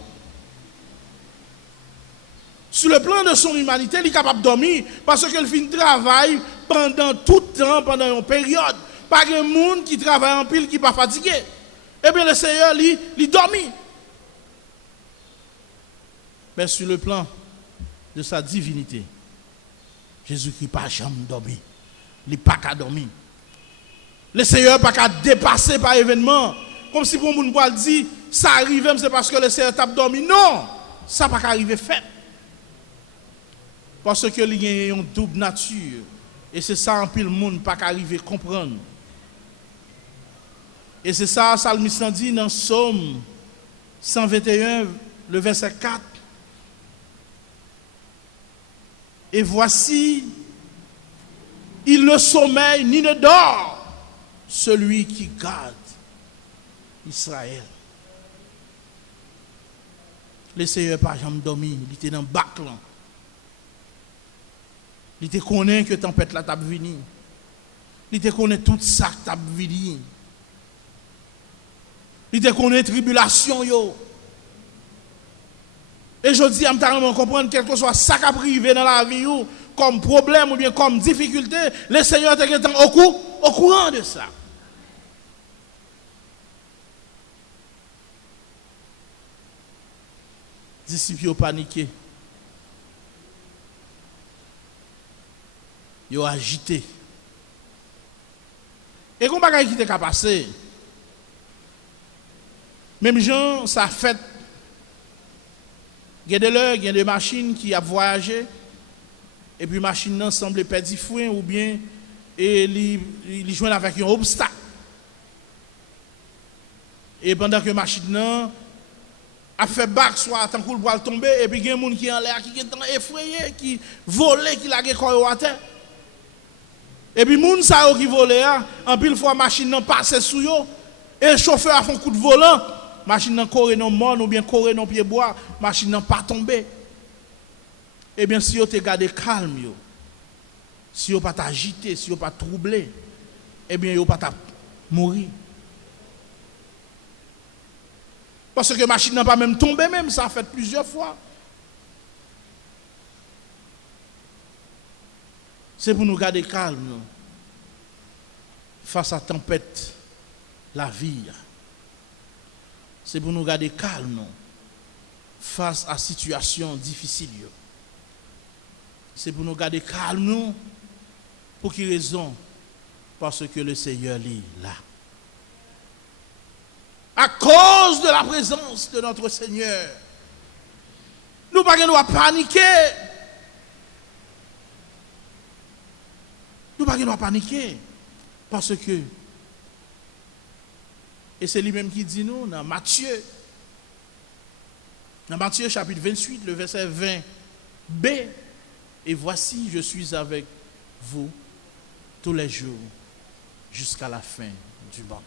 Sur le plan de son humanité, il est capable de dormir parce qu'il fait un travail pendant tout le temps, pendant une période. Pas de monde qui travaille en pile qui n'est pas fatigué. Eh bien, le Seigneur, il dormit. Mais sur le plan de sa divinité, Jésus-Christ n'a pas jamais dormi. Il n'est pas qu'à dormir. Le Seigneur n'a pas qu'à dépasser par événement. Comme si pour mon monde dit, ça arrive, c'est parce que le Seigneur t'a dormi. Non, ça n'a pas qu'à arriver fait. Parce qu'il y a une double nature. Et c'est ça, en pile, le monde n'a pas qu'à arriver à comprendre. Et c'est ça, Salmiste dit dans Psaume 121, le verset 4. Et voici, il ne sommeille ni ne dort celui qui garde Israël. Le Seigneur n'a pas jamais dormi, il était dans le bac là. Il te connaît que tempête là t'a venu. Il te connaît tout ça que t'a venu. Il te connaît tribulation yo. Et je dis à me comprendre quel que soit ça qui a privé dans la vie ou comme problème ou bien comme difficulté, le Seigneur est au courant de ça. Disciples ont paniqué. Ils ont agité. Et comme bagaille qui était passé, même gens, ça fait. Il y a des machines qui ont voyagé, et puis les machines semblent perdre du frein, ou bien ils jouent avec un obstacle. Et pendant que les machines a fait bac, soit tant qu'on va tomber, et puis il y a des gens qui sont en l'air, qui sont effrayés, qui volent, qui lagent corps à terre. Et puis les gens qui volent, en pile fois, la machine passe sous eux, et le chauffeur a fait un coup de volant. Machine nan coré non mort ou bien coré non pied bois, machine nan pas tombé. Eh bien si vous te gardé calme yo, si vous pas agité, si vous pas troublé, eh bien vous pas mourir. Parce que la machine n'a pas même tombé, même, ça a fait plusieurs fois. C'est pour nous garder calmes face à la tempête, la vie. C'est pour nous garder calmes face à la situation difficile. C'est pour nous garder calmes. Pour quelle raison? Parce que le Seigneur est là. À cause de la présence de notre Seigneur, nous ne pouvons pas paniquer. Nous ne pouvons pas paniquer. Parce que, et c'est lui-même qui dit nous, dans Matthieu chapitre 28, le verset 20b, et voici, je suis avec vous tous les jours jusqu'à la fin du monde.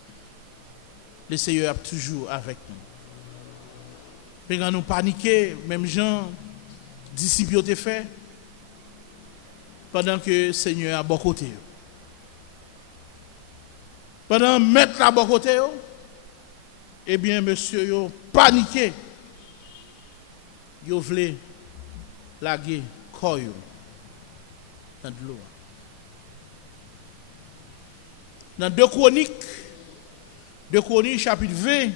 Le Seigneur est toujours avec nous. Mais quand nous paniquons, même Jean, disciples ont fait, pendant que le Seigneur est à bon côté. Pendant que mettre à bon côté, eh bien, monsieur, yo paniqué. Yo voulait laguer corps dans de l'eau. Dans 2 Chroniques chapitre 20,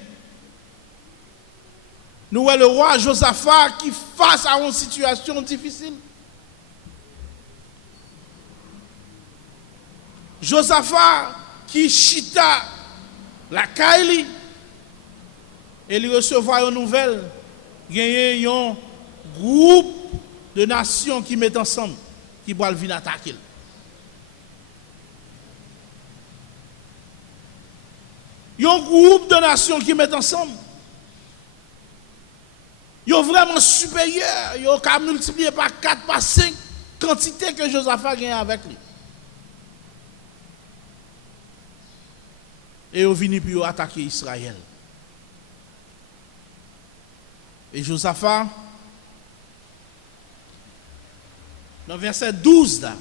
nous voyons le roi Josaphat qui face à une situation difficile. Josaphat qui chita la Kaili et il recevra une nouvelle. Il y a un groupe de nations qui mettent ensemble, qui vont venir attaquer. Il y a un groupe de nations qui mettent ensemble. Ils sont vraiment supérieurs. Ils ont multiplié par 4, par 5 quantités que Josaphat a gagné avec lui. Et ils sont venus pour attaquer Israël. Et Josaphat, dans le verset 12, là,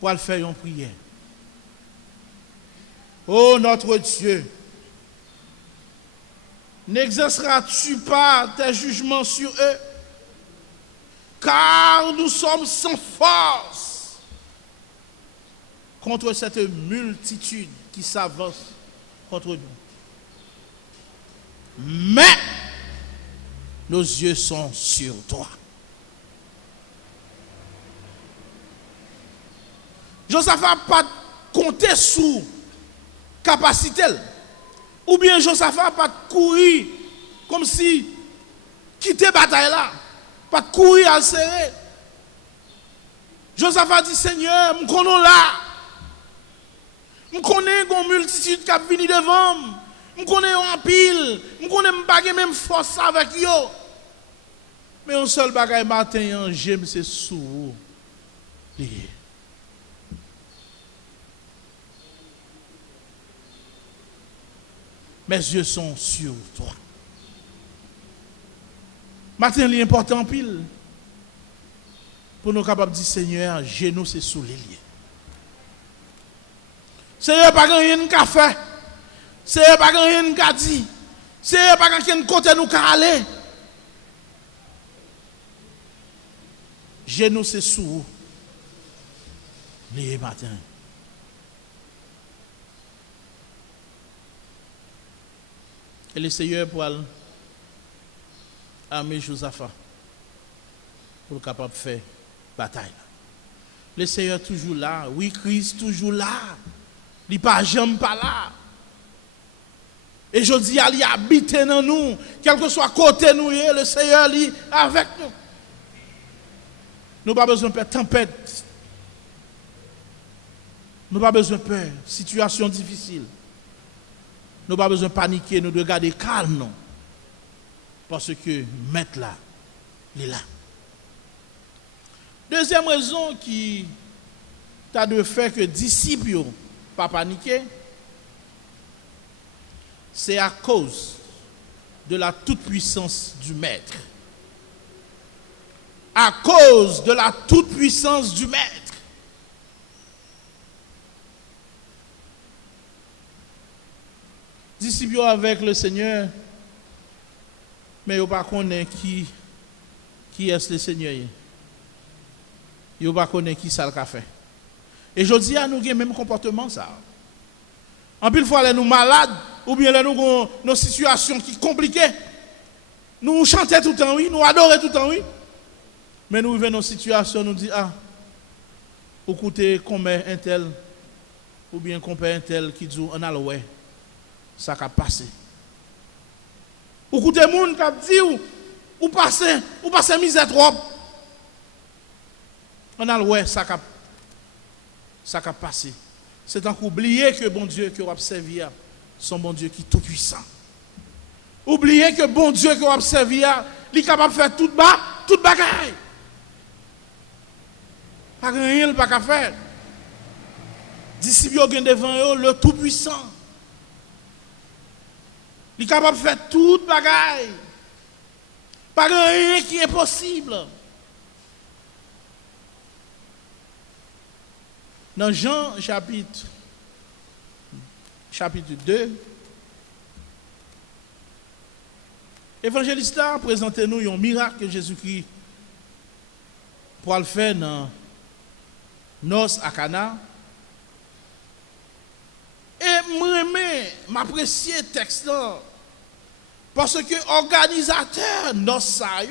pour le faire une prière. Ô notre Dieu, n'exerceras-tu pas tes jugements sur eux? Car nous sommes sans force contre cette multitude qui s'avance contre nous. Mais nos yeux sont sur toi. Josaphat n'a pas compté sur capacité. Ou bien Josaphat n'a pas courir comme si quitter la bataille là. Pas courir à serrer. Josaphat dit Seigneur, je connais là. Je connais une multitude qui a venu devant moi. Je connais en pile, je connais pas même force avec eux. Mais un seul bagage matin, j'aime c'est sous. Mes yeux sont sur toi. Matin, l'important pile pour nous capables de dire Seigneur, genoux c'est sous les liens. Seigneur, pas rien qu'à faire. C'est pas rien qu'à dire. C'est pas rien côté nous qu'à aller. Genoux c'est sous les matins. Et le Seigneur pour armer Josaphat pour capable de faire bataille. Le Seigneur toujours là. Oui, Christ toujours là. Il n'est pas jamais pas là. Et je dis, il habite dans nous, quel que soit côté nous, le Seigneur est avec nous. Nous n'avons pas besoin de peur, tempête. Nous n'avons pas besoin de peur, situation difficile. Nous n'avons pas besoin de paniquer, nous devons garder calme. Non? Parce que Maître là, il est là. Deuxième raison qui t'a de faire que disciples ne pas paniquer, c'est à cause de la toute-puissance du Maître. À cause de la toute-puissance du Maître. disciples avec le Seigneur, mais ils ne connaissent pas qui est le Seigneur. Ils ne connaissent pas qui ça le fait. Et je dis à nous avons le même comportement ça. En plus, fois, nous malades, ou bien nous avons nos situations qui sont compliquées. Nous chantons tout le temps, oui, nous adorons tout le temps, oui. Mais nous vivons nos situations, nous disons, ah, ou écoutez, qu'on met un tel, ou bien qu'on paie un tel qui dit, on a le ouais, ça a passé. Ou écoutez, les gens qui disent, ou passez misère trop. On a le ouais, ça a passé. C'est en oublier que bon Dieu que vous avez servi, son bon Dieu qui est tout puissant. Oubliez que bon Dieu que vous avez servi, il est capable de faire tout bagaille. Pas rien, pas qu'à faire. Disciples devant eux, le tout puissant. Il est capable de faire tout bagaille. Pas rien qui est impossible. Dans Jean chapitre 2, l'évangéliste a présenté nous un miracle que Jésus-Christ pour le faire dans Nos à Cana. Et moi, m'apprécier le texte là. Parce que organisateur Nos ça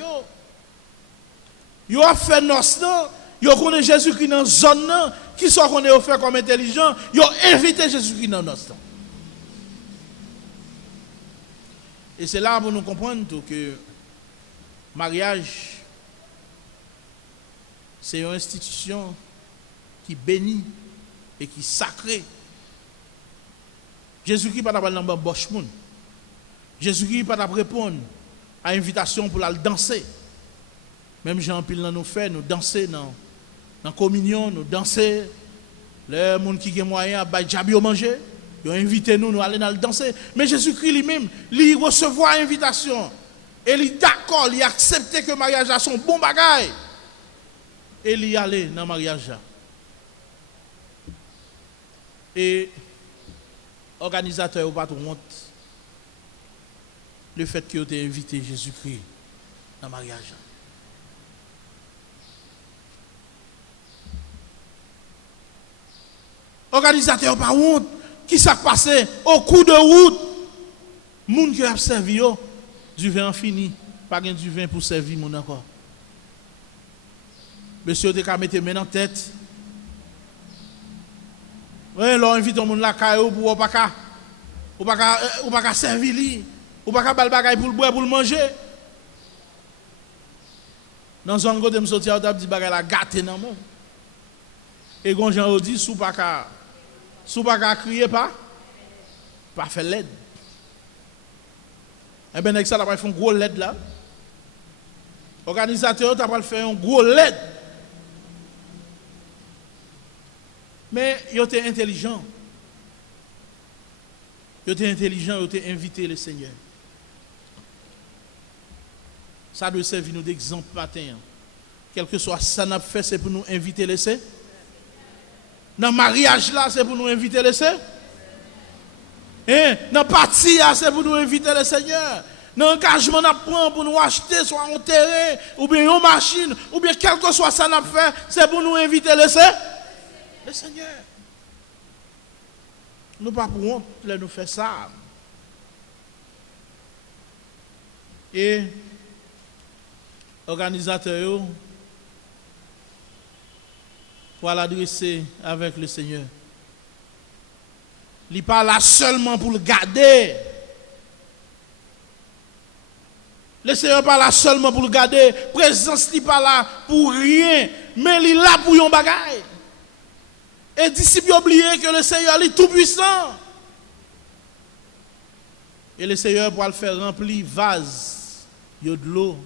yo a fait Nos là, yo connaît Jésus-Christ dans zone là, qui sont qu'on est fait comme intelligent, yo invité Jésus-Christ dans Nos là. Et c'est là pour nous comprendre que mariage c'est une institution qui bénit et qui sacrée. Jésus-Christ pas d'abord dans boche moun. Jésus-Christ pas d'abord répondre à l'invitation pour aller danser. Même Jean pile nous fait nous danser dans communion, nous danser les gens qui ont moyen à bailler jabi au manger. Ils ont invité nous aller dans le danser. Mais Jésus-Christ lui-même, il recevoir l'invitation. Et il est d'accord, il accepte que le mariage a son bon bagage. Et il y allait dans le mariage. Et l'organisateur n'a pas de honte. Le fait qu'il ait invité Jésus-Christ dans le mariage. L'organisateur n'a pas de honte. Qui s'est passé au coup de route? Moun qui a servi du vin fini, pas du vin pour servir moun encore. Monsieur te ka mette main en tête. Ouais, l'on invite moun la caillou pour ou pas ka servir li, ou pas ka bal bagay pour le boire pour le manger. Dans zone côté me sorti a dit bagay la gâté nan moun. Et gon Jean dit sou pas ka crier pas faire l'aide. Et bien avec ça la va faire un gros l'aide là. Organisateur t'a pas faire un gros l'aide. Mais il était intelligent. Il était intelligent, il était invité le Seigneur. Ça doit servir nous d'exemple matin. Quel que soit ça n'a fait, c'est pour nous inviter le Seigneur. Dans le mariage là, c'est pour nous inviter le Seigneur. Dans le parti là, c'est pour nous inviter le Seigneur. Dans l'engagement qu'on prend pour nous acheter soit un terrain, ou bien une machine, ou bien quel que soit ça n'a fait, c'est pour nous inviter le Seigneur. Le Seigneur. Nous pas pour honte de nous faire ça. Et organisateur pour l'adresser avec le Seigneur. Il n'est pas là seulement pour le garder. Le Seigneur n'est pas là seulement pour le garder. Présence n'est pas là pour rien. Mais il est là pour un bagage. Et disciples oubliez que le Seigneur est tout puissant. Et le Seigneur pour le faire remplir vase de l'eau.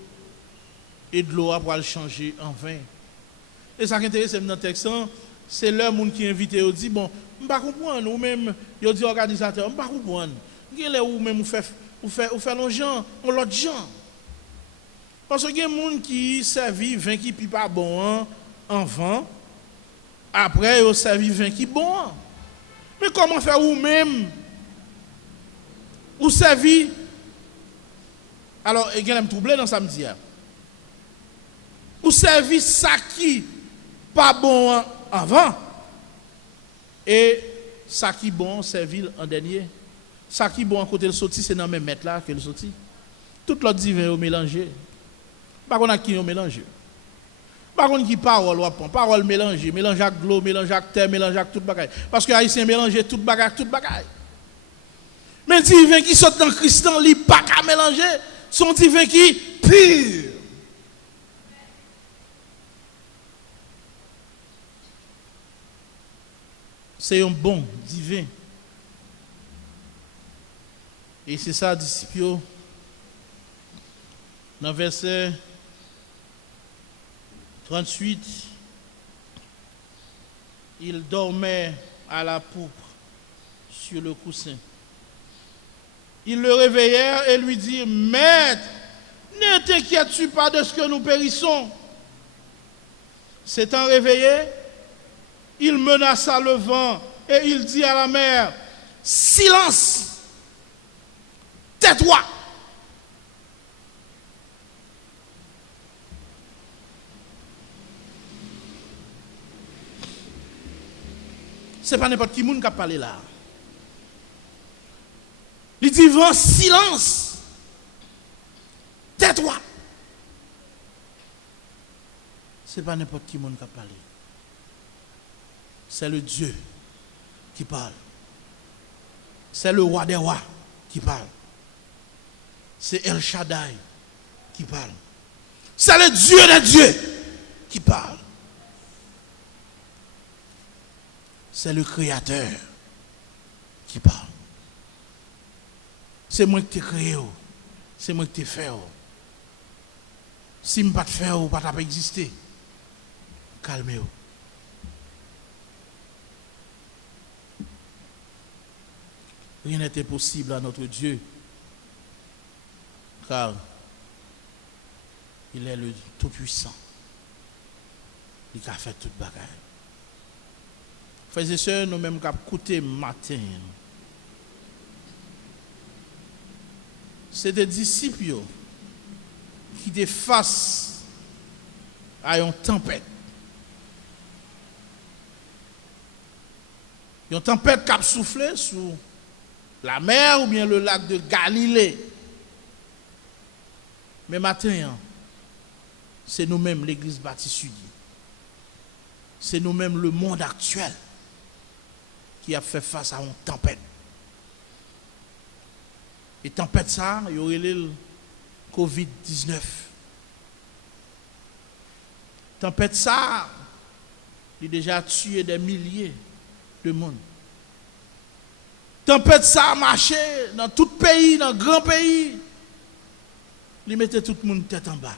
Et de l'eau pour le changer en vin. Et ça qui intéresse dans le texte, c'est le monde qui invite et dit bon, je ne comprends pas, ou même, il dit organisateur, je ne comprends pas. Ou même, vous faites l'autre ou l'autre gens. Parce qu'il y a des gens qui servent vin qui n'est pas bon en vin, après, ils servent vin qui est bon. Mais comment faire vous-même Ou servi. Alors, il y a un troublé dans samedi. Ou servi ça qui pas bon avant. Et ça qui bon servi en dernier. Ça qui bon à côté de sorti, c'est dans le même mètre là que le sorti. Tout l'autre divin est mélangé. Pas qu'on a qui est mélangé. Pas qu'on qui parole ou parole mélangée, mélange avec l'eau, mélange avec terre, mélange avec tout bagaille. Parce que haïtien mélanger tout bagaille, tout bagaille. Mais divin qui sort dans Christ, il pas qu'à mélanger, son divin qui pur. C'est un bon divin. Et c'est ça, disciples, dans verset 38, il dormait à la poupe sur le coussin. Ils le réveillèrent et lui dirent, Maître, ne t'inquiètes-tu pas de ce que nous périssons. S'étant réveillé, il menaça le vent et il dit à la mer, Silence, tais-toi. Ce n'est pas n'importe qui qui a parlé là. Il dit, vent, silence. Tais-toi. Ce n'est pas n'importe qui qui a parlé. C'est le Dieu qui parle. C'est le roi des rois qui parle. C'est El Shaddai qui parle. C'est le Dieu des dieux qui parle. C'est le Créateur qui parle. C'est moi qui t'ai créé. C'est moi qui t'ai fait. Si je ne pas te faire, je ne pas exister. Calmez-vous. Rien n'est impossible à notre Dieu. Car il est le Tout-Puissant. Il a fait toute bagaille. Frères et sœurs, nous-mêmes qui avons écouté matin, c'est des disciples qui étaient face à une tempête. Une tempête qui a soufflé sur la mer ou bien le lac de Galilée. Mais maintenant, c'est nous-mêmes l'église baptiste unie. C'est nous-mêmes le monde actuel qui a fait face à une tempête. Et tempête ça, il y aurait le COVID-19. Tempête ça, il a déjà tué des milliers de monde. Tempête ça a marché dans tout pays, dans grand pays. Il mettait tout le monde tête en bas.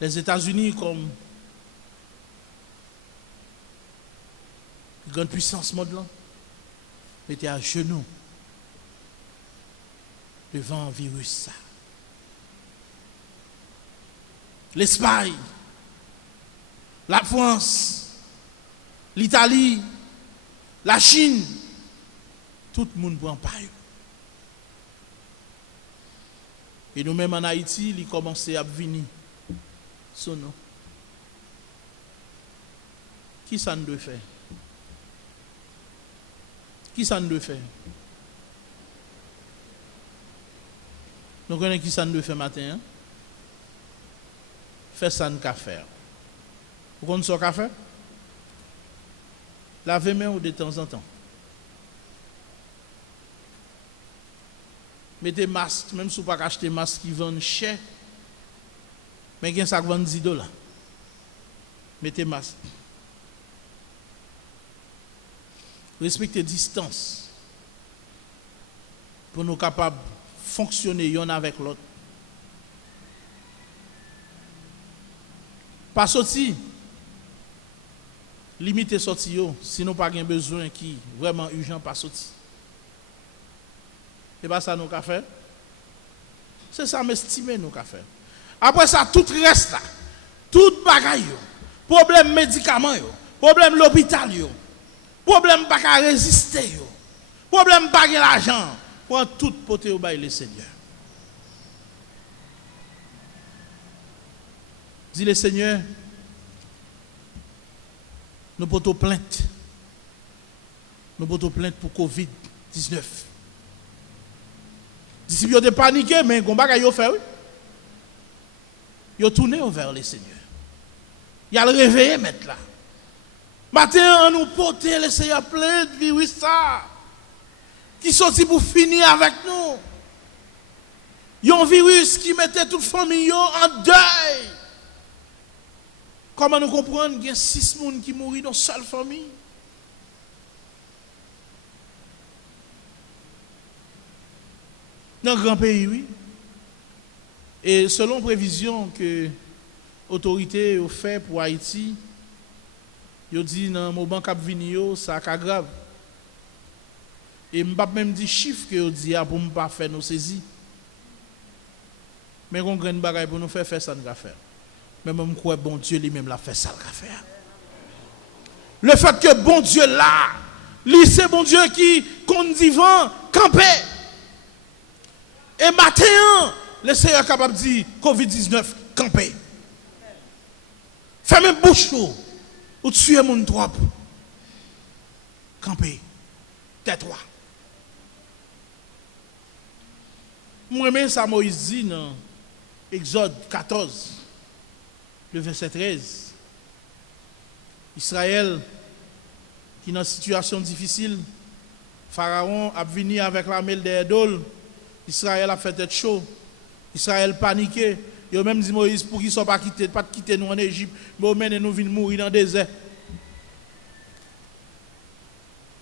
Les États-Unis, comme grande puissance mondiale, étaient à genoux devant un virus ça. L'Espagne, la France, l'Italie, la Chine, tout le monde prend part. Et nous-mêmes en Haïti, il a commencé à venir. Son nom. Qui ça nous doit faire? Qui ça nous doit faire? Nous connaissons qui ça nous doit faire matin. Hein? Faire ça nous faire. Vous connaissez ce qu'on fait? Lavez main de temps en temps. Mettez masque, même si vous ne pouvez pas acheter masque qui vendent cher. Mais il y a ça qui vend $10. Mettez masque. Respectez distance. Pour nous capables de fonctionner l'un avec l'autre. Pas sortir. Limitez sortir. Sinon, pas de besoin qui vraiment urgent pas sortir. Et pas ça nous qu'a fait. C'est ça m'estimer nous qu'a fait. Après ça, tout reste là. Tout bagaille, problème médicaments, problème l'hôpital, Problème pas qu'à résister yo. Problème pas que l'argent. Prends tout poté au bail le Seigneur. Dis le Seigneur, nous portons plainte. Nous portons plainte pour Covid-19. D'ici ils ont paniqué, mais ils ont fait. Ils ont tourné vers le Seigneur. Il a le réveillé maintenant là. Matin, on nous porte le Seigneur plein de virus ça. Qui sorti pour finir avec nous. Il y a un virus qui mettait toute famille en deuil. Comment nous comprenons qu'il y a 6 personnes qui mourent dans une seule famille? Dans un grand pays, oui. Et selon prévision que l'autorité a fait pour Haïti, ils ont dit dans le moment cap vini ça a grave. Et je ne peux même dire chiffre que dit pour ne pas faire nos saisies. Mais on a une bagaille pour nous faire ça, nous faire. Mais je crois que bon Dieu lui-même l'a fait ça, le faire. Le fait que bon Dieu là, c'est bon Dieu qui compte divan, campé. Et matin, le Seigneur est capable de dire Covid-19, campé. Fermez bouche ou tuez mon trop. Campé. Tais-toi. Moi-même, ça Moïse dit dans Exode 14, le verset 13. Israël, qui est dans une situation difficile, Pharaon a venu avec la mêle des idoles. Israël a fait tête chaud. Israël paniqué. Il a même dit Moïse pour qu'ils ne soient pas quitter nous en Égypte, mais nous venons mourir dans le désert.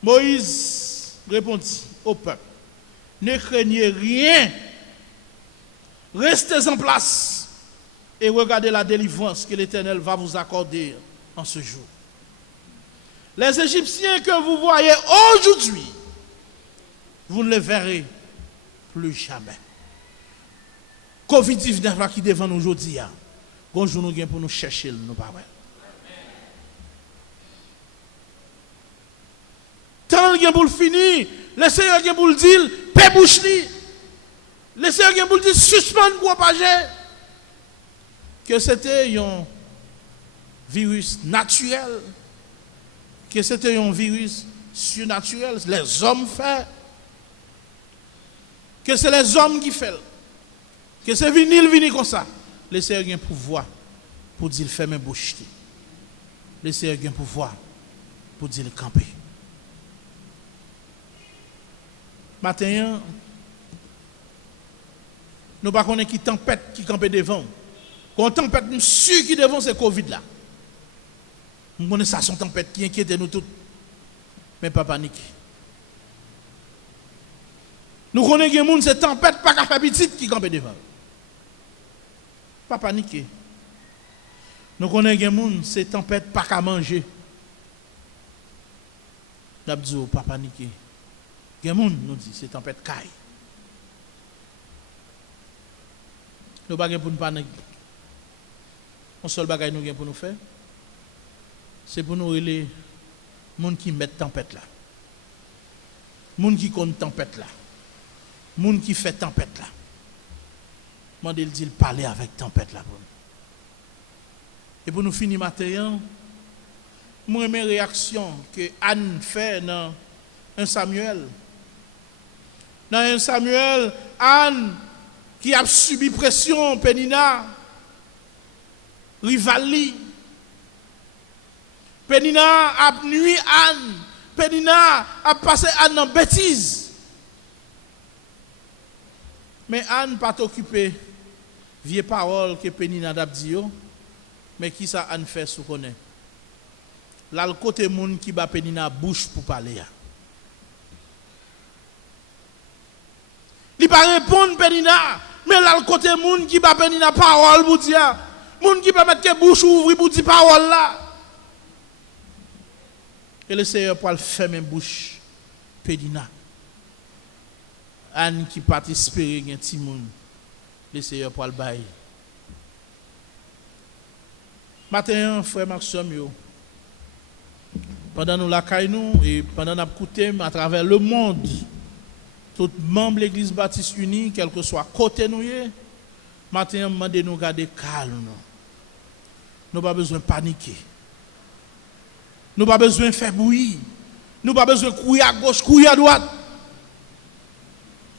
Moïse répondit au peuple, ne craignez rien, restez en place et regardez la délivrance que l'Éternel va vous accorder en ce jour. Les Égyptiens que vous voyez aujourd'hui, vous ne les verrez plus jamais. Covid-19 qui est devant nous aujourd'hui, bonjour nous pour nous chercher, nous pas. Tant qu'il pour le finir, le Seigneur qui pour le dire, paix bouche li. Le Seigneur qui pour le dire, suspendre propager. Que c'était un virus naturel, que c'était un virus surnaturel, les hommes font. Que c'est les hommes qui font. Que c'est vini comme ça. Le Seigneur a un pouvoir pour dire fermer bouche. Le Seigneur a un pouvoir pour dire camper. Matin, nous ne connaissons pas qui tempête qui campe devant. Quand tempête, nous sûr qui devant c'est Covid là. Nous connaissons ça, son tempête qui inquiète nous tous. Mais pas paniquer. Nous connaissons que monde c'est tempête pas qu'à faire petite qui campe devant. Pas paniquer. Nous connaissons que monde c'est tempête pas qu'à manger. Nous disons pas paniquer. Gen moun nous dit c'est tempête caille. Nous pas pour nous paniquer. On seul bagage nous gen pour nous faire. C'est pour nous relais moun qui met tempête là. Moun qui compte tempête là. Moun qui fait tempête là. Mandel dit parler avec tempête là pour nous. Et pour nous finir matin, moi mes réaction que Anne fait dans 1 Samuel. Dans 1 Samuel, Anne, qui a subi pression, Pénina, Rivali. Pénina a nuit Anne. Pénina a passé Anne en bêtise. Mais Anne pas occupée vieille parole que Pénina a dit, mais qui ça Anne fait sous connaît. Là, le côté monde qui bat Pénina bouche pour parler. Il ne pas répondre Pénina, mais là le côté moun qui va Pénina parole pour dire, moun qui peut mettre bouche ouvrir pour dire parole là. Et le Seigneur pour fermer bouche Pénina. Anne qui participe à un petit monde, le Seigneur pour le bail. Matin frère Maxime pendant nous la caille nous et pendant nous écouter à travers le monde, tout membre de l'Église Baptiste Unie, quel que soit côté nous, matin, demandez nous garder calme. Nous n'avons pas besoin de paniquer. Nous n'avons pas besoin de faire bruit. Nous n'avons pas besoin de courir à gauche, courir à droite.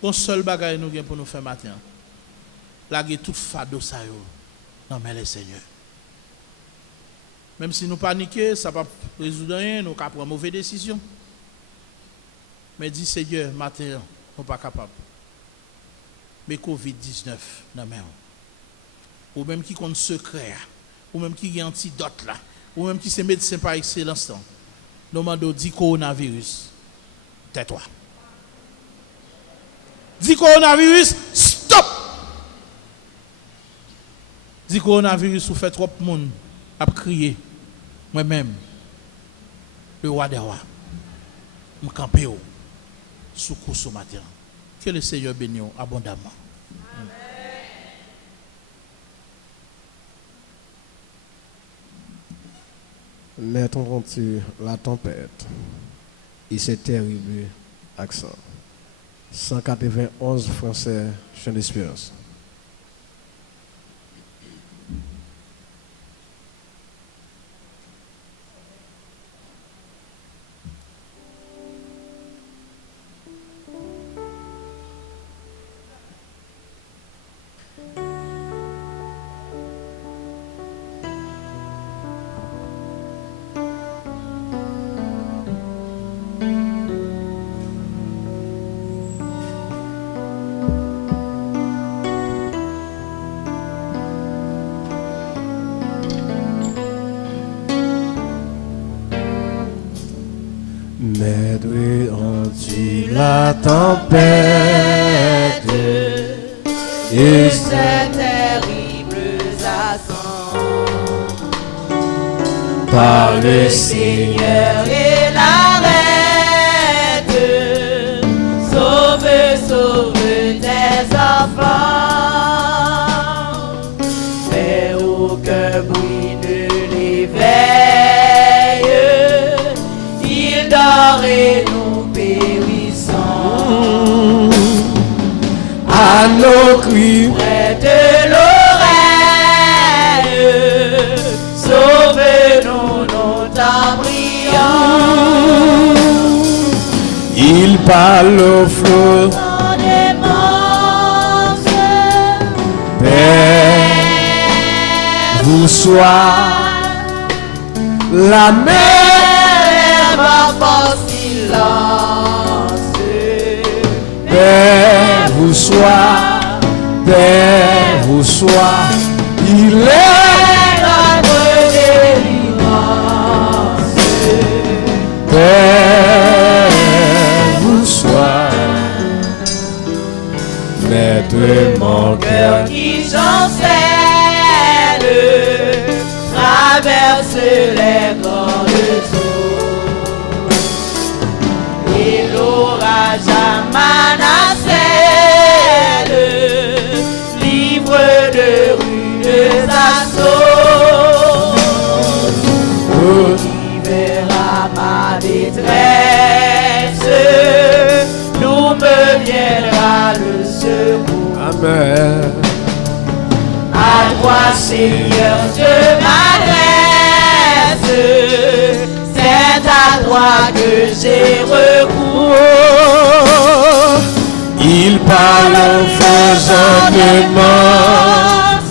Le seul bagage nous avons pour nous faire matin. Laguer tout fado ça yo. Non mais le Seigneur. Même si nous paniquons, ça ne va pas résoudre rien, nous avons prendre mauvaise décision. Mais dis Seigneur, matin, nous ne sommes pas capables. Mais Covid-19, non mais ou même qui compte secret, ou même qui a antidote là, ou même qui c'est médecin par excellence, nous demandons dit coronavirus. Tais-toi. Dit coronavirus, stop! Dit coronavirus, vous faites trop de monde à crier. Moi-même, le roi des rois, je suis campé sous coup ce matin. Que le Seigneur bénisse abondamment. Mettons-tu la tempête et ce terrible accent. 191 Français, chant d'espérance. Mettons-tu la tempête et ces terribles accents par le Seigneur et l'arrête. Sauve, sauve tes enfants. Fais aucun bruit ne l'éveille. Il dort et nous périssons. À nos cris près de l'oreille, sauve-nous, nous t'en prions. Il parle au flot paix vous soit. La mer va pas silence. Paix vous soit, paix vous soit. Il est notre délivrance. Paix vous soit. Maître mon cœur qui chancelle, traverse les grandes eaux. Et l'orage amanacelle, livre de rudes assauts. Qui verra ma détresse, nous me viendra le secours. Amen. À toi, Seigneur, je m'adresse. C'est à toi que j'ai recours. Il parle en faisant des morts.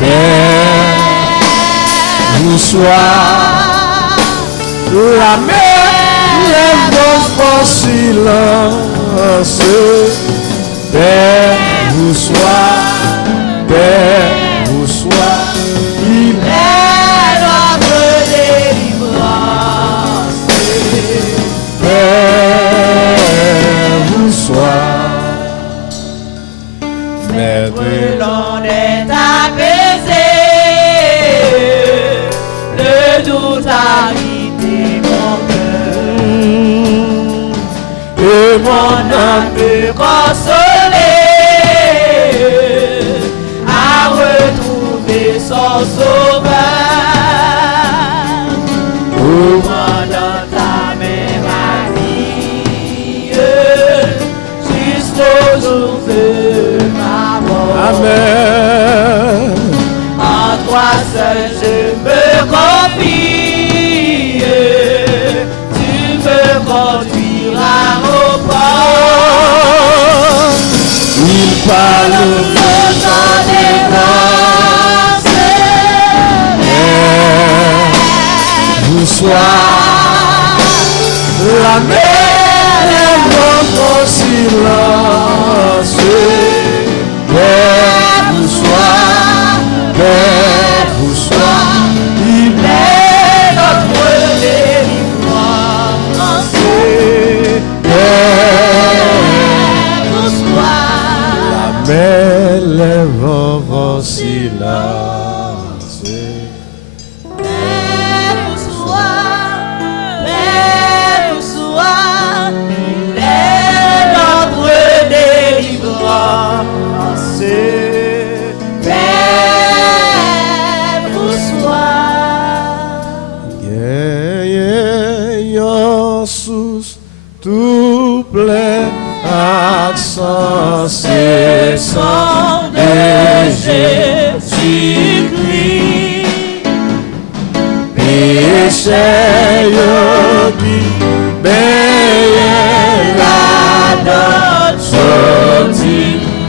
Paix vous soit. La mer lève en silence. Paix vous soit. Paix vous soit. Il est notre délivrance. Paix vous soit. Maître l'on est apaisé. Le doute a quitté mon cœur. Et mon âme peut consoler. Son sauveur, oh, vous soit. La mer est votre silence. Paix vous soit, paix vous soit. Il est notre délivrance. Paix vous soit. La mer lève vos silences. Paix vous soit, paix vous soit. Il est notre délivrance. Paix vous soit. Yon sous tout plein accent, c'est sang de Jésus-Christ. Péché yon qui paye la dot sorti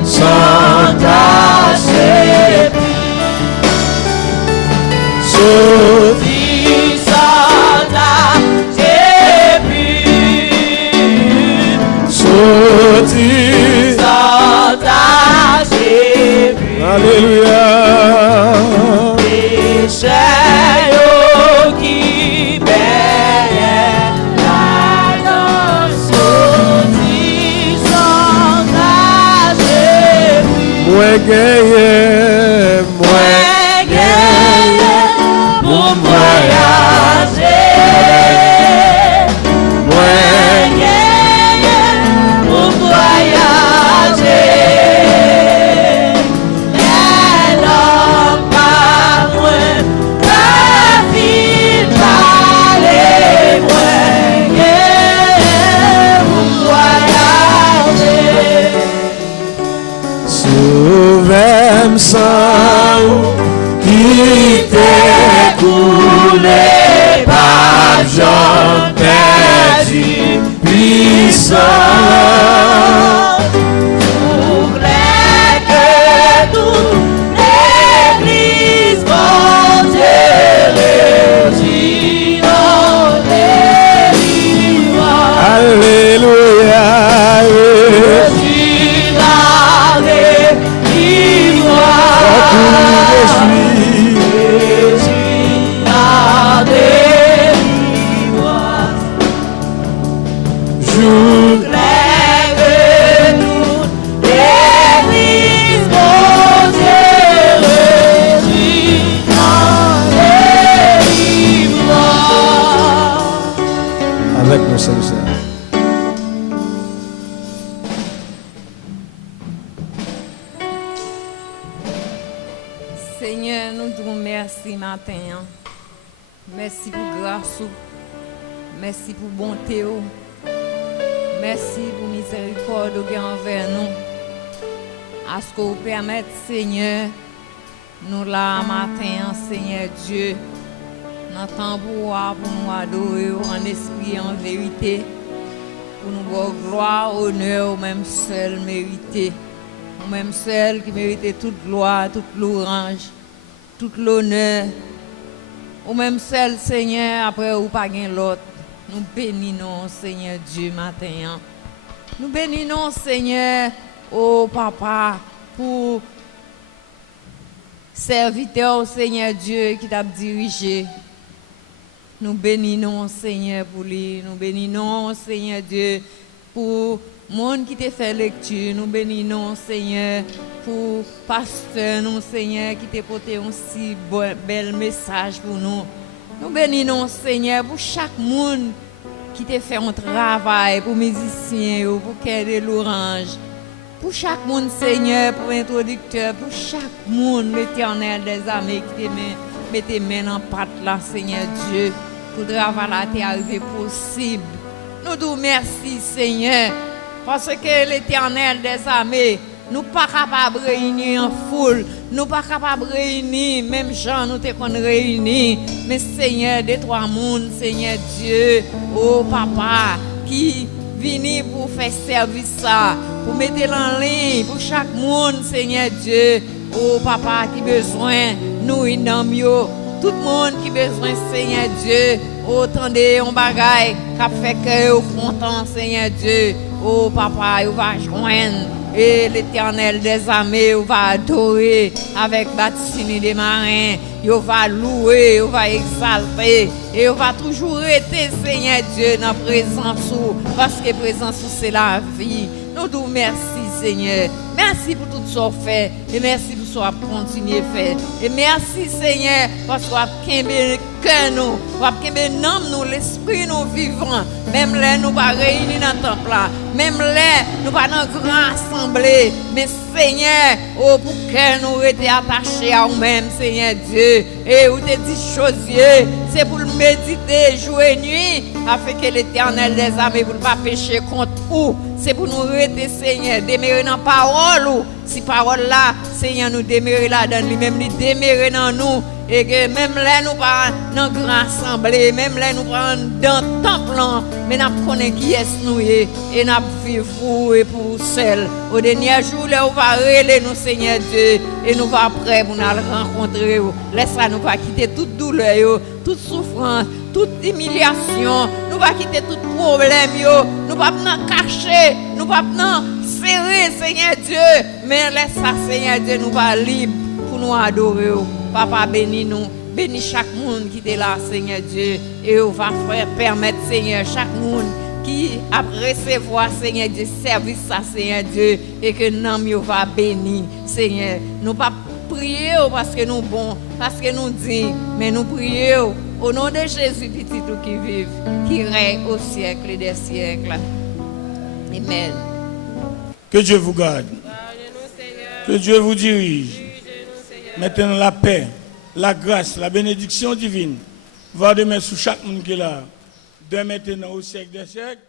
sans tâche. Sorti sans tâche. Sorti Sans tâche. Alléluia. Péché yo qui paye la danse. Sorti sans tâche. Moi gagné, moi Pour voyager, pour voyager, les hommes pas loin, la ville parler, pour voyager. Sauvez-moi sang qui t'est coulé par Jean perdu puissant. Voudrais que toute l'église monte réunie dans délivrance. Alléluia. Réunie dans délivrance. Réunie dans délivrance. Voudrais que toute l'église monte réunie dans délivrance. Avec nos sœurs. Seigneur, nous te remercions matin. Merci pour grâce. Merci pour bonté. Merci pour miséricorde envers nous. À ce que vous permettez, Seigneur, nous là matin, Seigneur Dieu, nous tambour pour nous adorer en esprit et en vérité, pour nous voir gloire, honneur, au même seul mérité. Au même seul qui mérite toute gloire, toute l'orange, toute l'honneur. Au même seul, Seigneur, après ou pas gain l'autre. Nous bénissons, Seigneur Dieu, matin. Nous bénissons, Seigneur, oh Papa, pour serviteur, Seigneur Dieu, qui t'a dirigé. Nous bénissons, Seigneur, pour lui. Nous bénissons, Seigneur Dieu, pour monde qui t'a fait lecture. Nous bénissons, Seigneur, pour pasteur, nous, Seigneur, qui t'a porté un si bel message pour nous. Nous bénissons, Seigneur, pour chaque monde qui t'a fait un travail, pour musiciens, pour qu'aider l'orange. Pour chaque monde, Seigneur, pour introducteur, pour chaque monde, l'Éternel des armées qui t'a mis tes mains en pâte là, Seigneur Dieu, pour le travail là t'est arrivé possible. Nous te remercions, Seigneur, parce que l'Éternel des armées, nous pas capables de réunir en foule, nous pas capables de réunir, même gens nous te qu'on réunir, mais Seigneur, des trois mondes, Seigneur Dieu, oh Papa, qui vini pour faire service ça, pour mettre en ligne pour chaque monde, Seigneur Dieu, oh Papa, qui besoin, nous inam yo, tout le monde qui besoin, Seigneur Dieu, autant de on bagaille qu'a fait que au content Seigneur Dieu. Oh papa, il va joindre et l'Éternel des armées, il va adorer avec Baptistine des marins, il va louer, il va exalter et il va toujours être Seigneur Dieu dans la présence parce que présence c'est la vie. Nous disons merci Seigneur. Merci pour tout ce qu'on fait et merci pour ce qu'on continue à faire. Et merci Seigneur parce qu'on a qu'un cœur nous, on a qu'un nous, l'esprit nous vivant. Même là nous pas réunis dans le temple là, même là nous pas dans une grande assemblée, mais Seigneur, oh pour que nous étions attachés à nous-mêmes, Seigneur Dieu, et où te dit choses, c'est pour le méditer jour et nuit, afin que l'Éternel des armées pour ne pas pécher contre vous. C'est pour nous rester, Seigneur, demeurer dans la parole. Si parole là, Seigneur, nous demeurer là-dedans, lui-même, nous demeurer dans nous. Et que même là, nous pas dans une grande assemblée, même là, nous pas dans le temple, mais nous connaissons qui est nous et nous vivons et pour seul. Au dernier jour, là, on va relayer nous, Seigneur Dieu, et nous va prêts pour nous rencontrer. Laisse-nous nous va quitter toute douleur, toute souffrance, toute humiliation. Nous va quitter tout problème, nous va pas cacher, nous va pas serrer, Seigneur Dieu, mais laisse ça, Seigneur Dieu, nous va libre pour nous adorer. Papa, bénis nous, bénis chaque monde qui est là, Seigneur Dieu, et on va permettre, Seigneur, chaque monde qui a recevoir, Seigneur Dieu, service ça, Seigneur Dieu, et que nous va bénir, Seigneur. Nous pas prier parce que nous bons, parce que nous disons, mais nous prions au nom de Jésus, petit tout qui vive, qui règne au siècle des siècles. Amen. Que Dieu vous garde. Que Dieu vous dirige. Maintenant la paix, la grâce, la bénédiction divine va demain sur chaque monde qui est là. De maintenant au siècle des siècles.